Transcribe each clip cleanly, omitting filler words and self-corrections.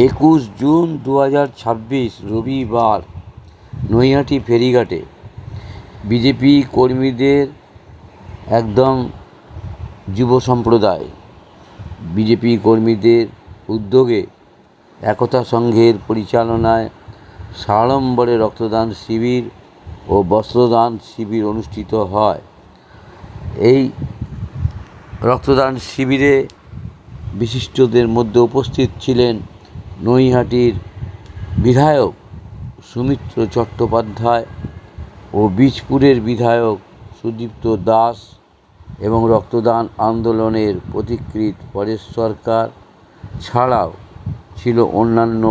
21 June 2026 রবিবার Naihati ফেরিঘাটে BJP কর্মীদের একদম যুব সম্প্রদায় বিজেপি কর্মীদের উদ্যোগে একতা সংঘের পরিচালনায় সাড়ম্বরে রক্তদান শিবির ও বস্ত্রদান শিবির অনুষ্ঠিত হয়। এই রক্তদান শিবিরে বিশিষ্টদের মধ্যে উপস্থিত ছিলেন নৈহাটির বিধায়ক সুমিত্র চট্টোপাধ্যায় ও বীজপুরের বিধায়ক সুদীপ্ত দাস এবং রক্তদান আন্দোলনের পথিকৃৎ পরেশ সরকার ছাড়াও ছিল অন্যান্য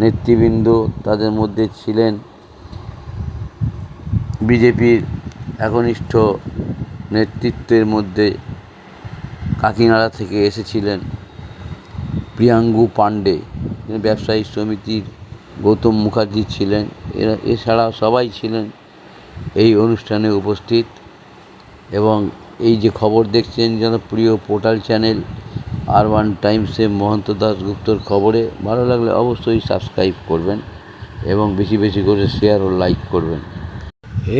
নেতৃবৃন্দ। তাদের মধ্যে ছিলেন বিজেপির একনিষ্ঠ নেতৃত্বের মধ্যে কাকিনাড়া থেকে এসেছিলেন প্রিয়াঙ্গু পাণ্ডে, ব্যবসায়ী সমিতির গৌতম মুখার্জি ছিলেন, এছাড়া সবাই ছিলেন এই অনুষ্ঠানে উপস্থিত। এবং এই যে খবর দেখছেন জনপ্রিয় পোর্টাল চ্যানেল আরবান টাইমসে মহন্ত দাশগুপ্তর খবরে ভালো লাগলে অবশ্যই সাবস্ক্রাইব করবেন এবং বেশি বেশি করে শেয়ার ও লাইক করবেন।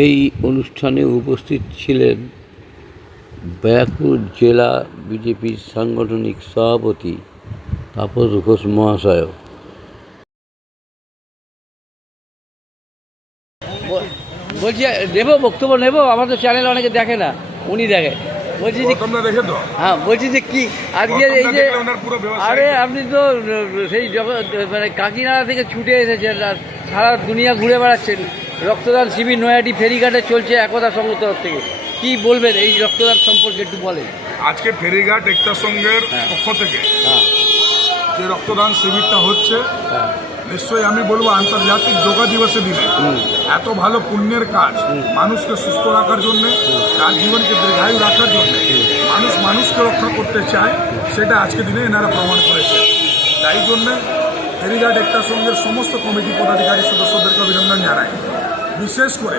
এই অনুষ্ঠানে উপস্থিত ছিলেন ব্যারাকপুর জেলা বিজেপির সাংগঠনিক সভাপতি তাপস ঘোষ মহাশয়। বলছি নেব বক্তব্য নেব, আমাদের চ্যানেল অনেকে দেখে না, উনি দেখে। বলছি যে হ্যাঁ, বলছি যে কি আজকে এই যে আরে আপনি তো সেই মানে কাকিনাড়া থেকে ছুটে এসেছেন আর সারা দুনিয়া ঘুরে বেড়াচ্ছেন। রক্তদান শিবির নৈহাটি ফেরিঘাটে চলছে একতা সংঘ তরফ থেকে, কি বলবেন এই রক্তদান সম্পর্কে একটু বলেন। আজকে ফেরিঘাট একতা সংঘের পক্ষ থেকে যে রক্তদান শিবিরটা হচ্ছে, নিশ্চয়ই আমি বলবো আন্তর্জাতিক যোগা দিবসের দিনে এত ভালো পুণ্যের কাজ, মানুষকে সুস্থ রাখার জন্য, তার জীবনকে দীর্ঘায়ু রাখার জন্য, মানুষকে রক্ষা করতে চায়, সেটা আজকের দিনে এনারা প্রমাণ করেছে। তাই জন্যে ফেরিঘাট একতা সংঘের সমস্ত কমিটি পদাধিকারী সদস্যদেরকে অভিনন্দন জানাই। বিশেষ করে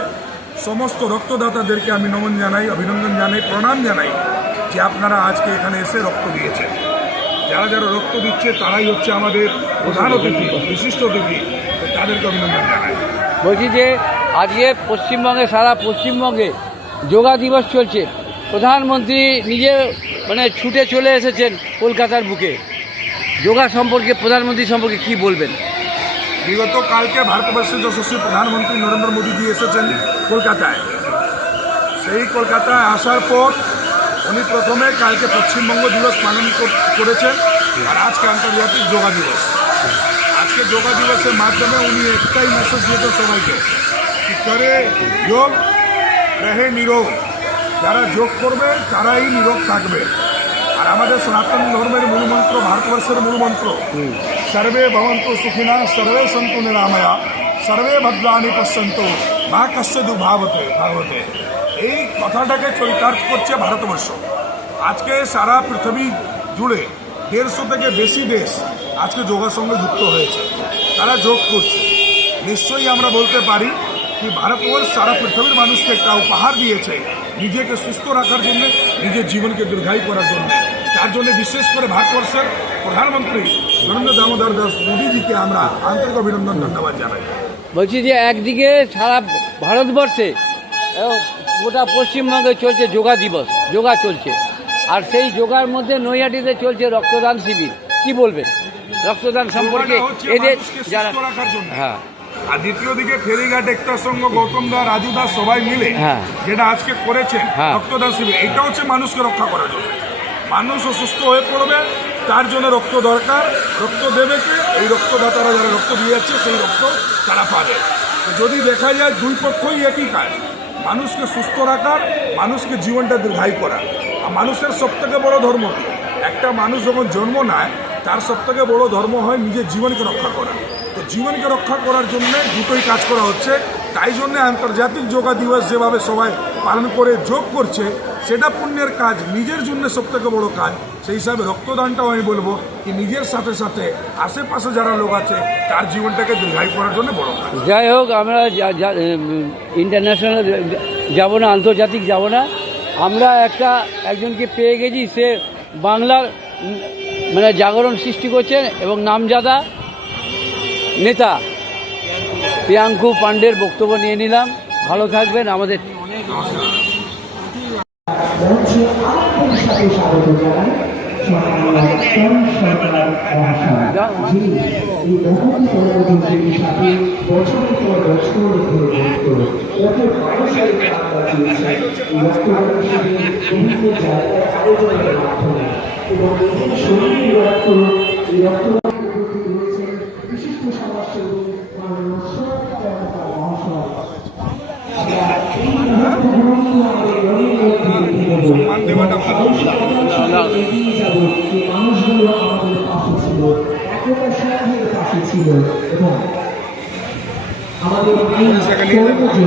সমস্ত রক্তদাতাদেরকে আমি নমন জানাই, অভিনন্দন জানাই, প্রণাম জানাই যে আপনারা আজকে এখানে এসে রক্ত দিয়েছেন। যারা যারা রক্ত দিচ্ছে তারাই হচ্ছে আমাদের প্রধান অতিথি, বিশিষ্ট অতিথি, তাদেরকে অভিনন্দন জানাই। বলছি যে আজকে পশ্চিমবঙ্গে, সারা পশ্চিমবঙ্গে যোগা দিবস চলছে, প্রধানমন্ত্রী নিজে মানে ছুটে চলে এসেছেন কলকাতার বুকে। যোগা সম্পর্কে, প্রধানমন্ত্রী সম্পর্কে কি বলবেন? বিগত কালকে ভারতবর্ষের যশস্বী প্রধানমন্ত্রী নরেন্দ্র মোদীজি এসেছেন কলকাতায়। সেই কলকাতায় আসার পর উনি প্রথমে কালকে পশ্চিমবঙ্গ দিবস পালন করেছেন আর আজকে আন্তর্জাতিক যোগা দিবস। আজকে যোগা দিবসের মাধ্যমে উনি একটাই মেসেজ দিয়েছেন সবাইকে, কি করে যোগ রহে নিরোগ, যারা যোগ করবে তারাই নিরোগ থাকবে। আর আমাদের সনাতন ধর্মের মূলমন্ত্র, ভারতবর্ষের মূলমন্ত্র সর্বে ভবন্তু সুখিনা সর্বে সন্তু নিরাময়া সর্বে ভদ্রাণি পশ্যন্তু মা কশ্যচিৎ ভাগবতে। এই কথাটাকে চরিতার্থ করছে ভারতবর্ষ। আজকে সারা পৃথিবী জুড়ে 150 থেকে বেশি দেশ আজকে যোগের সঙ্গে যুক্ত হয়েছে, তারা যোগ করছে। নিশ্চয়ই আমরা বলতে পারি কি ভারতবর্ষ সারা পৃথিবীর মানুষকে একটা উপহার দিয়েছে নিজেকে সুস্থ রাখার জন্য, নিজের জীবনকে দীর্ঘায়ু করার জন্য। তার জন্য বিশেষ করে ভারতবর্ষের প্রধানমন্ত্রী নরেন্দ্র দামোদর দাস মোদীজিকে আমরা আন্তরিক অভিনন্দন, ধন্যবাদ জানাই। বলছি যে একদিকে সারা ভারতবর্ষে গোটা পশ্চিমবঙ্গে চলছে যোগা দিবস, যোগা চলছে, আর সেই যোগার মধ্যে নৈহাটিতে চলছে রক্তদান শিবির, কি বলবেন রক্তদান সম্পর্কে এদের যারা রাখার জন্য? হ্যাঁ, আর দ্বিতীয় দিকে ফেরিঘাট একতা সংঘ গৌতম দা, রাজু দা সবাই মিলে যেটা আজকে করেছেন রক্তদান শিবির, এটা হচ্ছে মানুষকে রক্ষা করার জন্য। মানুষ অসুস্থ হয়ে পড়বে, তার জন্য রক্ত দরকার, রক্ত দেবে কে? এই রক্তদাতারা যারা রক্ত দিয়ে যাচ্ছে সেই রক্ত তারা পাবে। যদি দেখা যায় দুই পক্ষই একই কাজ, মানুষকে সুস্থ রাখার, মানুষকে জীবনটা দীর্ঘায়ু করা। আর মানুষের সবথেকে বড় ধর্ম, একটা মানুষ যখন জন্ম নেয় তার সবথেকে বড় ধর্ম হয় নিজের জীবনকে রক্ষা করা। তো জীবনকে রক্ষা করার জন্য দুটোই কাজ করা হচ্ছে। তাই জন্য আন্তর্জাতিক যোগা দিবস যেভাবে সবাই পালন করে যোগ করছে, সেটা পুণ্যের কাজ, নিজের জন্য সবথেকে বড় কাজ। সেই হিসাবে রক্তদানটাও আমি বলবো কি নিজের সাথে সাথে আশেপাশে যারা লোক আছে তার জীবনটাকে দীর্ঘায়ু করার জন্য বড় কাজ। যাই হোক, আমরা ইন্টারন্যাশনাল যাব না, আন্তর্জাতিক যাব না, আমরা একজনকে পেয়ে গেছি, সে বাংলার মানে জাগরণ সৃষ্টি করছেন এবং নামজাদা নেতা প্রিয়াঙ্কু পাণ্ডের বক্তব্য নিয়ে নিলাম। ভালো থাকবেন। আমাদের মঞ্চে আরেকজন সাথে স্বাগত জানাই সম্মানীয় সরকার মহাশয়, যিনি এই মহতি কর্মযুদ্ধের সাথে বছরের পর বছর ধরে যুক্ত। কত মানুষের প্রাণ বাঁচিয়েছেন এই রক্তদান শিবির বিভিন্ন জায়গায় আয়োজনের মাধ্যমে, এবং নিজের শরীরের রক্ত এই রক্তদান উপস্থিত রয়েছেন বিশিষ্ট সমাজসেবী মাননীয় সরকার মহাশয়। আমরা এই মুহূর্তগুলোকে আমাদের মনের মধ্যে রেখে দেবো এবং সাহসিকতার সাথে এগিয়ে যাব যে মানুষগুলো আমাদের পাশে ছিল, একতা সংঘের পাশে ছিল, এবং আমাদের এই কর্মযোগ্যকে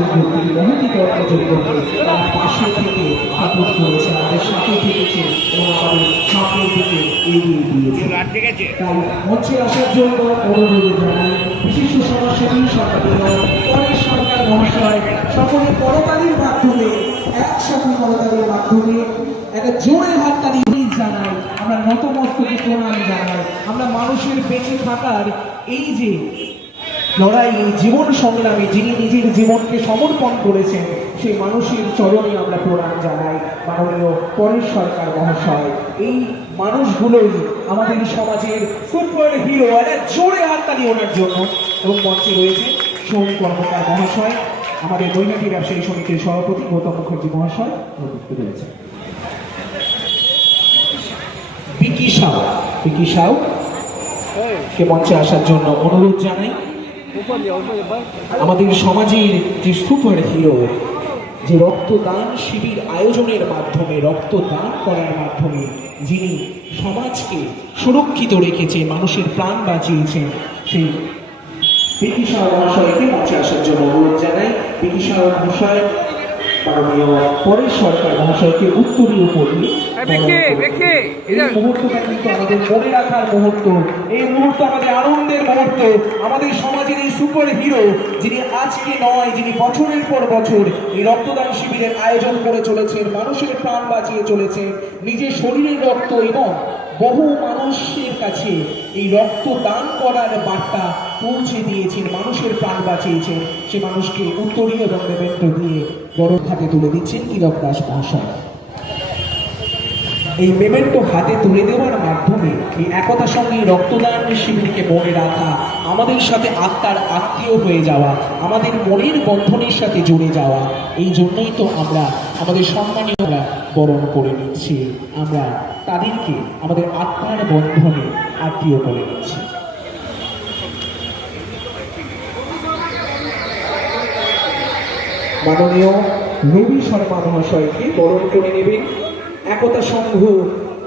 মহতি কর্মযোগ্যকে তার পাশে থেকে সাপোর্ট করেছে, আমাদের সাথে থেকেছে এবং আমাদের সামনের দিকে এগিয়ে দিয়েছে। তাই মঞ্চে আসার জন্য অনুরোধ জানাই বিশিষ্ট সমাজসেবী সম্মানীয় পরেশ সরকার মহাশয়। সকলে করতালির মাধ্যমে, একসাথে করতালির মাধ্যমে একটা জোরে হাততালি জানাই, আমরা নতমস্তকে প্রণাম জানাই। আমরা মানুষের বেঁচে থাকার এই যে লড়াই, এই জীবন সংগ্রামে যিনি নিজের জীবনকে সমর্পণ করেছেন সেই মানুষের চরণে আমরা প্রণাম জানাই মাননীয় পরেশ সরকার মহাশয়। এই মানুষগুলোই আমাদের সমাজের সুপার হিরো। একটা জোরে হাততালি ওনার জন্য। এবং মঞ্চে রয়েছে সৌম কর্মকার মহাশয়, আমাদের নৈহাটি ব্যবসায়ী সমিতির সভাপতি গৌতম মুখার্জি মহাশয় উপস্থিত রয়েছে। বিকি সাউ কে মঞ্চে আসার জন্য অনুরোধ জানাই। আমাদের সমাজের যে সুপার হিরো, যে রক্তদান শিবির আয়োজনের মাধ্যমে, রক্তদান করার মাধ্যমে যিনি সমাজকে সুরক্ষিত রেখেছে, মানুষের প্রাণ বাঁচিয়েছেন, সেই বিকি সাউ মহাশয়কে মঞ্চে আসার জন্য অনুরোধ জানাই। বিকি সাউ মহাশয় মাননীয় পরেশ সরকার মহাশয়কে উত্তরীয় পড়িয়ে এই মুহূর্তটা কিন্তু আমাদের মনে রাখার মুহূর্ত, এই মুহূর্ত আমাদের আনন্দের মুহূর্ত। আমাদের সমাজের এই সুপার হিরো যিনি আজকে নয়, যিনি বছরের পর বছর এই রক্তদান শিবিরের আয়োজন করে চলেছেন, মানুষের প্রাণ বাঁচিয়ে চলেছেন, নিজের শরীরের রক্ত এবং বহু মানুষের কাছে এই রক্ত দান করার বার্তা পৌঁছে দিয়েছেন, মানুষের প্রাণ বাঁচিয়েছেন। সে মানুষকে উত্তরীয় এবং মেমেন্টো দিয়ে বড় হাতে তুলে দিচ্ছেন তিলক দাস মহাশয়। এই মেমেন্টো হাতে তুলে দেওয়ার মাধ্যমে এই একতার সঙ্গে রক্তদান শিবিরকে মনে রাখা, আমাদের সাথে আত্মার আত্মীয় হয়ে যাওয়া, আমাদের মনের বন্ধনের সাথে জুড়ে যাওয়া, এই জন্যই তো আমরা আমাদের সম্মানীয়রা বরণ করে নিচ্ছি, আমরা তাদেরকে আমাদের আত্মার বন্ধনে আত্মীয় করে নিচ্ছি। মাননীয় রবি শর্মা মহাশয়কে বরণ করে নেবেন একতা সংঘ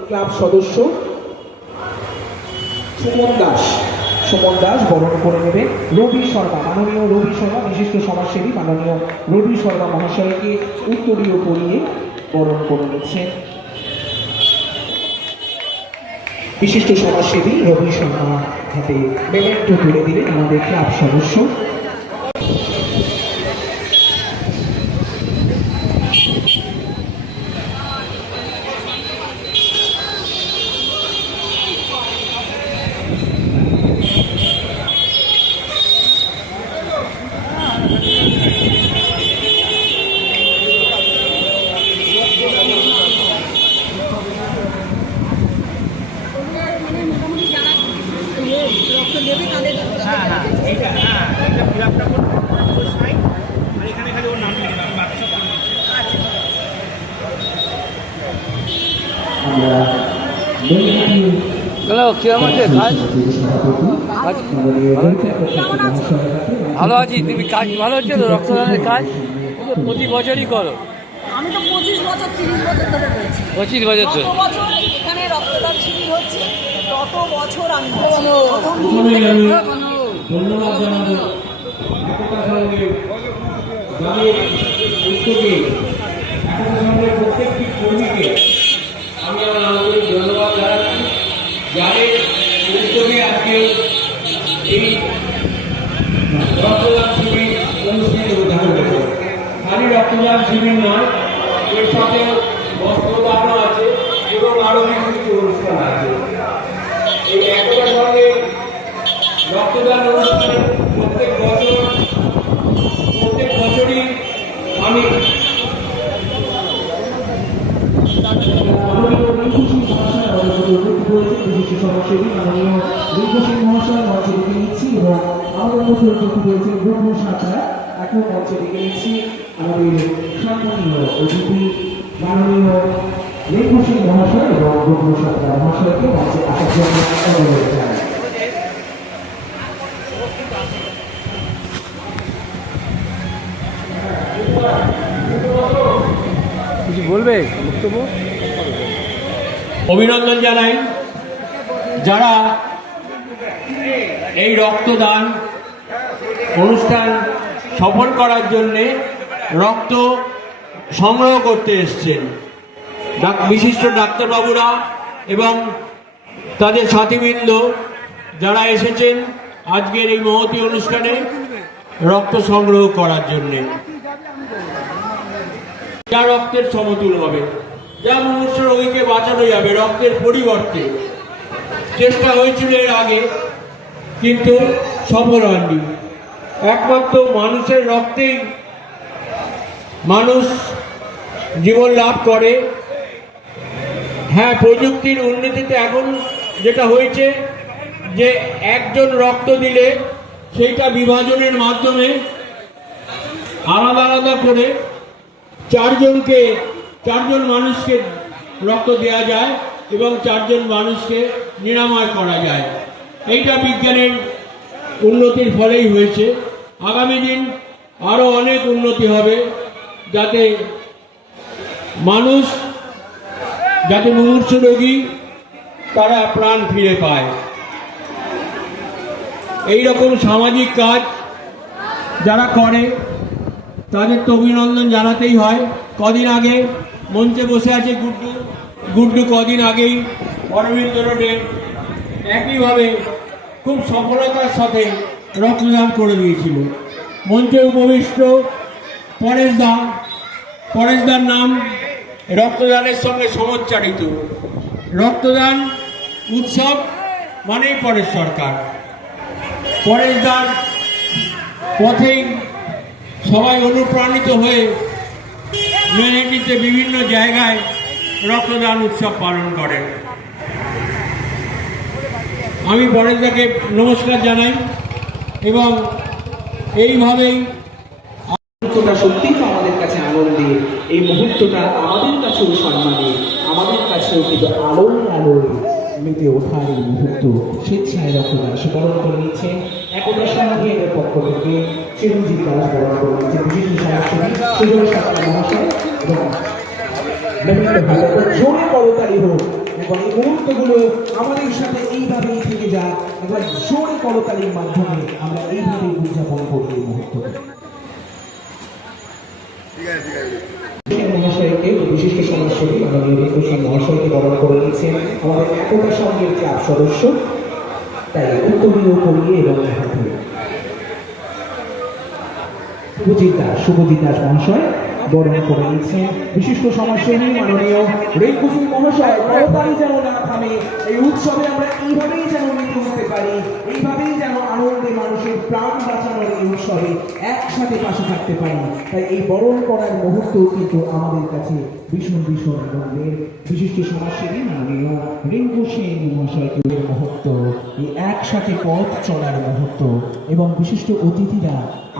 ক্লাব সদস্য সুমন দাস বরণ করে নেবেন রবি শর্মা, মাননীয় রবি শর্মা, বিশিষ্ট সমাজসেবী মাননীয় রবি শর্মা মহাশয়কে উত্তরীয় পরিয়ে বরণ করে নিচ্ছেন বিশিষ্ট সমাজসেবী রবি শর্মা। হাতে মেমেন্টো তুলে দিলেন আমাদের ক্লাব সদস্য। হ্যালো, কিরম আছে কাজ? ভালো আছি। তুমি কাজ ভালো হচ্ছে তো? রক্তদানের কাজ প্রতি বছরই করো? আমি তো 25 বছর 30 বছর ধরে করেছি। 25 বছর ধরে? যত বছর এখানে রক্তদান শিবির হচ্ছে তত বছর আমি ধন্যবাদ জানাবো একতা সংঘের গ্রামের উদ্যোগে, একতা সংঘের প্রত্যেকটি কর্মীকে আমি আমার আন্তরিক ধন্যবাদ জানাচ্ছি, যাদের উদ্যোগে আজকে এই রক্তদান শিবির অনুষ্ঠিত হতে হয়েছে। খালি রক্তদান শিবির নয়, এর সাথে বস্ত্রদানও আছে এবং আরও কিছু অনুষ্ঠান আছে। এই একতা সংঘের রক্ত রক্তদান অনুষ্ঠানে প্রত্যেক বছরই আমি সমাজসেবী মাননীয় রিঙ্কু মহাশয় মঞ্চে ডেকে নিচ্ছি এবং আমাদের মধ্যে উপস্থিত রয়েছে গুরু সাঁতরা। এখন মঞ্চে ডেকে নিচ্ছি আমাদের সম্মানীয় অতিথি মাননীয় রিঙ্কু মহাশয় এবং গুরু সাঁতরা মহাশয়কে মঞ্চে আসার জন্য অনুরোধ জানাই। কিছু বলবে বক্তব্য? অভিনন্দন জানাই যারা এই রক্তদান অনুষ্ঠান সফল করার জন্যে রক্ত সংগ্রহ করতে এসছেন। বিশিষ্ট ডাক্তারবাবুরা এবং তাদের সাথীবৃন্দ যারা এসেছেন আজকের এই মহতী অনুষ্ঠানে রক্ত সংগ্রহ করার জন্যে, যা রক্তের সমতুল হবে, যা মুমূর্ষু রোগীকে বাঁচানো যাবে রক্তের পরিবর্তে। চেষ্টা হয়েছিল এর আগে, কিন্তু সফল হয়নি। একমাত্র মানুষের রক্তেই মানুষ জীবন লাভ করে। হ্যাঁ, প্রযুক্তির উন্নতিতে এখন যেটা হয়েছে যে একজন রক্ত দিলে সেইটা বিভাজনের মাধ্যমে আলাদা আলাদা করে চারজন মানুষকে রক্ত দেওয়া যায় এবং 4 জন মানুষকে নিরাময় করা যায়। এইটা বিজ্ঞানের উন্নতির ফলেই হয়েছে। আগামী দিন আরও অনেক উন্নতি হবে, যাতে মুমূর্ষু রোগী তারা প্রাণ ফিরে পায়। এই রকম সামাজিক কাজ যারা করে তাদের তো অভিনন্দন জানাতেই হয়। কদিন আগে মঞ্চে বসে আছে গুড্ডু কদিন আগেই অরবিন্দ রোডে একইভাবে খুব সফলতার সাথে রক্তদান করে দিয়েছিল। মঞ্চে উপবিষ্ট পরেশদার নাম রক্তদানের সঙ্গে সমচ্চারিত। রক্তদান উৎসব মানেই পরেশ সরকার। পরেশদার পথেই সবাই অনুপ্রাণিত হয়ে মেহেন্দিতে বিভিন্ন জায়গায় রক্তদান উৎসব পালন করেন। আমি পরেশদাকে নমস্কার জানাই এবং এইভাবেই মুহূর্তটা সত্যিই তো আমাদের কাছে আনন্দের, এই মুহূর্তটা আমাদের কাছেও সম্মানের, আমাদের কাছেও কিন্তু আলোয় আলোয় মেতে ওঠার এই মুহূর্ত। স্বেচ্ছায় রক্তদান বরণ করে নিচ্ছেন একতা সংঘের পক্ষ থেকে চিরঞ্জিত দাস বরণ করে নিচ্ছেন বিশিষ্ট সমাজসেবী সুজন সাঁতরা মহাশয় এবং জোরে করতালি হোক এবং এই মুহূর্তগুলো আমাদের সাথে এইভাবেই থেকে যাক। একবার জোরে করতালির মাধ্যমে আমরা এইভাবেই উদযাপন করি এই মুহূর্ত। মহাশয়কে বিশিষ্ট সমাজসেবী মাননীয় রিঙ্কু মহাশয়কে বরণ করে নিচ্ছেন আমাদের একতা সংঘের ক্লাব সদস্য, তাই উত্তরীয় করিয়ে এবং শুভজিৎ দাস মহাশয় বরণ করে নিচ্ছেন বিশিষ্ট সমাজসেবী মাননীয় রিঙ্কু মহাশয়। করতালি যেন না থামে, এই উৎসবে আমরা এইভাবেই যেন মেতে উঠতে পারি, এইভাবেই যেন আনন্দে মানুষের প্রাণ বাঁচানোর এই উৎসবে একসাথে পাশে থাকতে পারি। তাই এই বরণ করার মুহূর্ত কিন্তু আমাদের কাছে ভীষণ ভীষণ আনন্দের। বিশিষ্ট সমাজসেবী মাননীয় রিঙ্কু মহাশয়ের মুহূর্ত, এই একসাথে পথ চলার মুহূর্ত এবং বিশিষ্ট অতিথিরা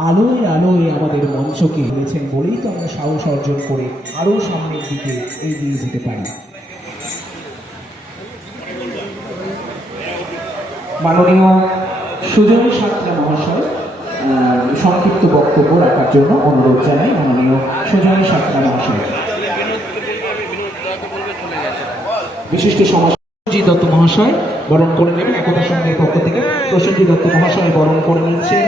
আলোয় আলোয় আমাদের মঞ্চকে এনেছেন বলেই তো আমরা সাহস অর্জন করে আরও সামনের দিকে এগিয়ে যেতে পারি। মাননীয় সুজন সাঁতরা মহাশয় সংক্ষিপ্ত বক্তব্য রাখার জন্য অনুরোধ জানাই। মাননীয় সুজন সাঁতরা মহাশয়। বিশিষ্ট সমাজসেবী দত্ত মহাশয় বরণ করে নেবেন একতা সংঘের পক্ষ থেকে। প্রসেনজিৎ দত্ত মহাশয় বরণ করে নিচ্ছেন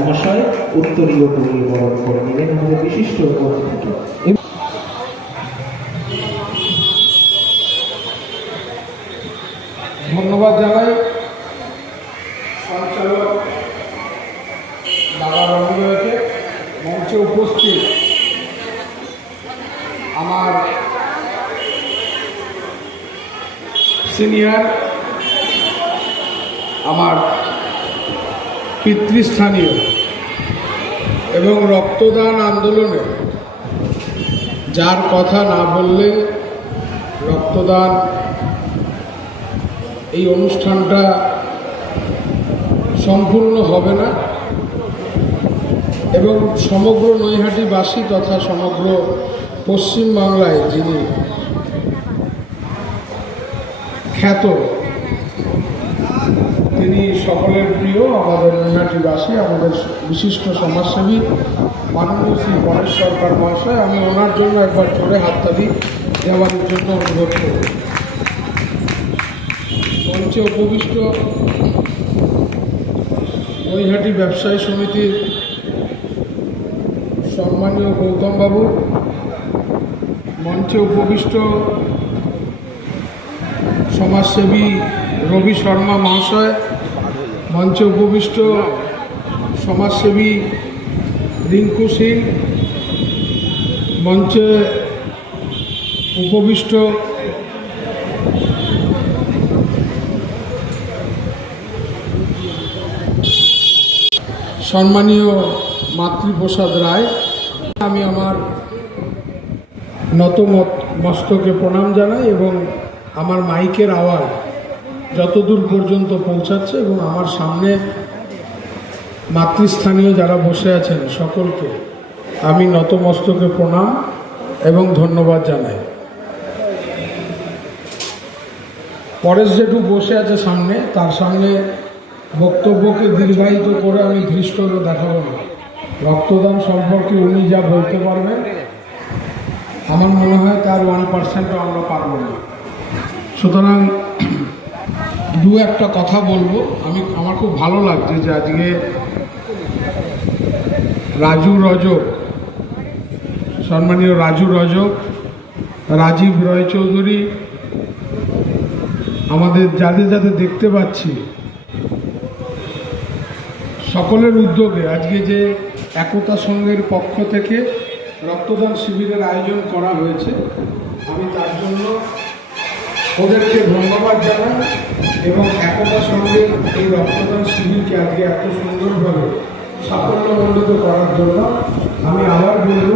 মহাশয় উত্তরীয় করিয়ে বরণ করে নেবেন আমাদের বিশিষ্ট অতিথিকে। ধন্যবাদ জানাই সঞ্চালক দাদা রবীন্দ্রকে, মঞ্চে উপস্থিত আমার সিনিয়র আমার পিতৃস্থানীয় এবং রক্তদান আন্দোলনে যার কথা না বললে রক্তদান এই অনুষ্ঠানটা সম্পূর্ণ হবে না এবং সমগ্র নৈহাটিবাসী তথা সমগ্র পশ্চিমবাংলায় যিনি খ্যাত, তিনি সকলের প্রিয়, আমাদের নৈহাটিবাসী, আমাদের বিশিষ্ট সমাজসেবী মাননীয় শ্রী পরেশ সরকার মহাশয়। আমি ওনার জন্য একবার জোরে হাততালি দেওয়ার জন্য অনুরোধ করব। মঞ্চে উপবিষ্ট নৈহাটি ব্যবসায়ী সমিতির সম্মানীয় গৌতম বাবু, মঞ্চে উপবিষ্ট সমাজসেবী রবি শর্মা মহাশয়, মঞ্চে উপবিষ্ট সমাজসেবী রিঙ্কু সিং, মঞ্চে উপবিষ্ট সম্মানীয় মাতৃপ্রসাদ রায়, আমি আমার মস্তকে প্রণাম জানাই এবং আমার মাইকের আওয়াজ যতদূর পর্যন্ত পৌঁছাচ্ছে এবং আমার সামনে মাতৃস্থানীয় যারা বসে আছেন সকলকে আমি নতমস্তকে প্রণাম এবং ধন্যবাদ জানাই। পরেশ জেঠু বসে আছে সামনে, তার সামনে বক্তব্যকে দীর্ঘায়িত করে আমি ধৃষ্টতা দেখাবো না। রক্তদান সম্পর্কে উনি যা বলতে পারবেন আমার মনে হয় তার 1%ও আমরা পারব না। সুতরাং দু একটা কথা বলবো। আমার খুব ভালো লাগছে যে আজকে রাজু রজক, সম্মানীয় রাজু রজক, রাজীব রয়চৌধুরী, আমাদের যাদের যাদের দেখতে পাচ্ছি সকলের উদ্যোগে আজকে যে একতা সংঘের পক্ষ থেকে রক্তদান শিবিরের আয়োজন করা হয়েছে, আমি তার জন্য ওদেরকে ধন্যবাদ জানাই এবং একতা সংঘের এই রক্তদান শিবিরকে আজকে এত সুন্দরভাবে সাফল্যমণ্ডিত করার জন্য আমি আবার বলব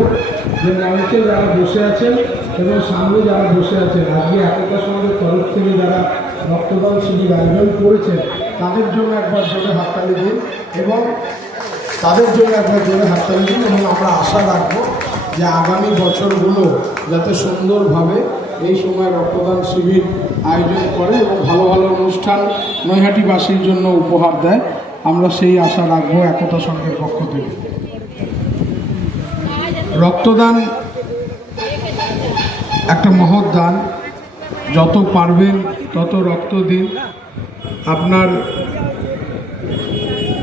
যে মঞ্চে যারা বসে আছেন এবং সামনে যারা বসে আছেন, আজকে একতা সংঘের তরফ থেকে যারা রক্তদান শিবির আয়োজন করেছেন তাদের জন্য একবার জোরে হাততালি দিন এবং আমরা আশা রাখবো যে আগামী বছরগুলো যাতে সুন্দরভাবে এই সময় রক্তদান শিবির আয়োজন করে এবং ভালো ভালো অনুষ্ঠান নৈহাটিবাসীর জন্য উপহার দেয়, আমরা সেই আশা রাখবো একতা সংঘের পক্ষ থেকে। রক্তদান একটা মহৎ দান, যত পারবেন তত রক্ত দিন। আপনার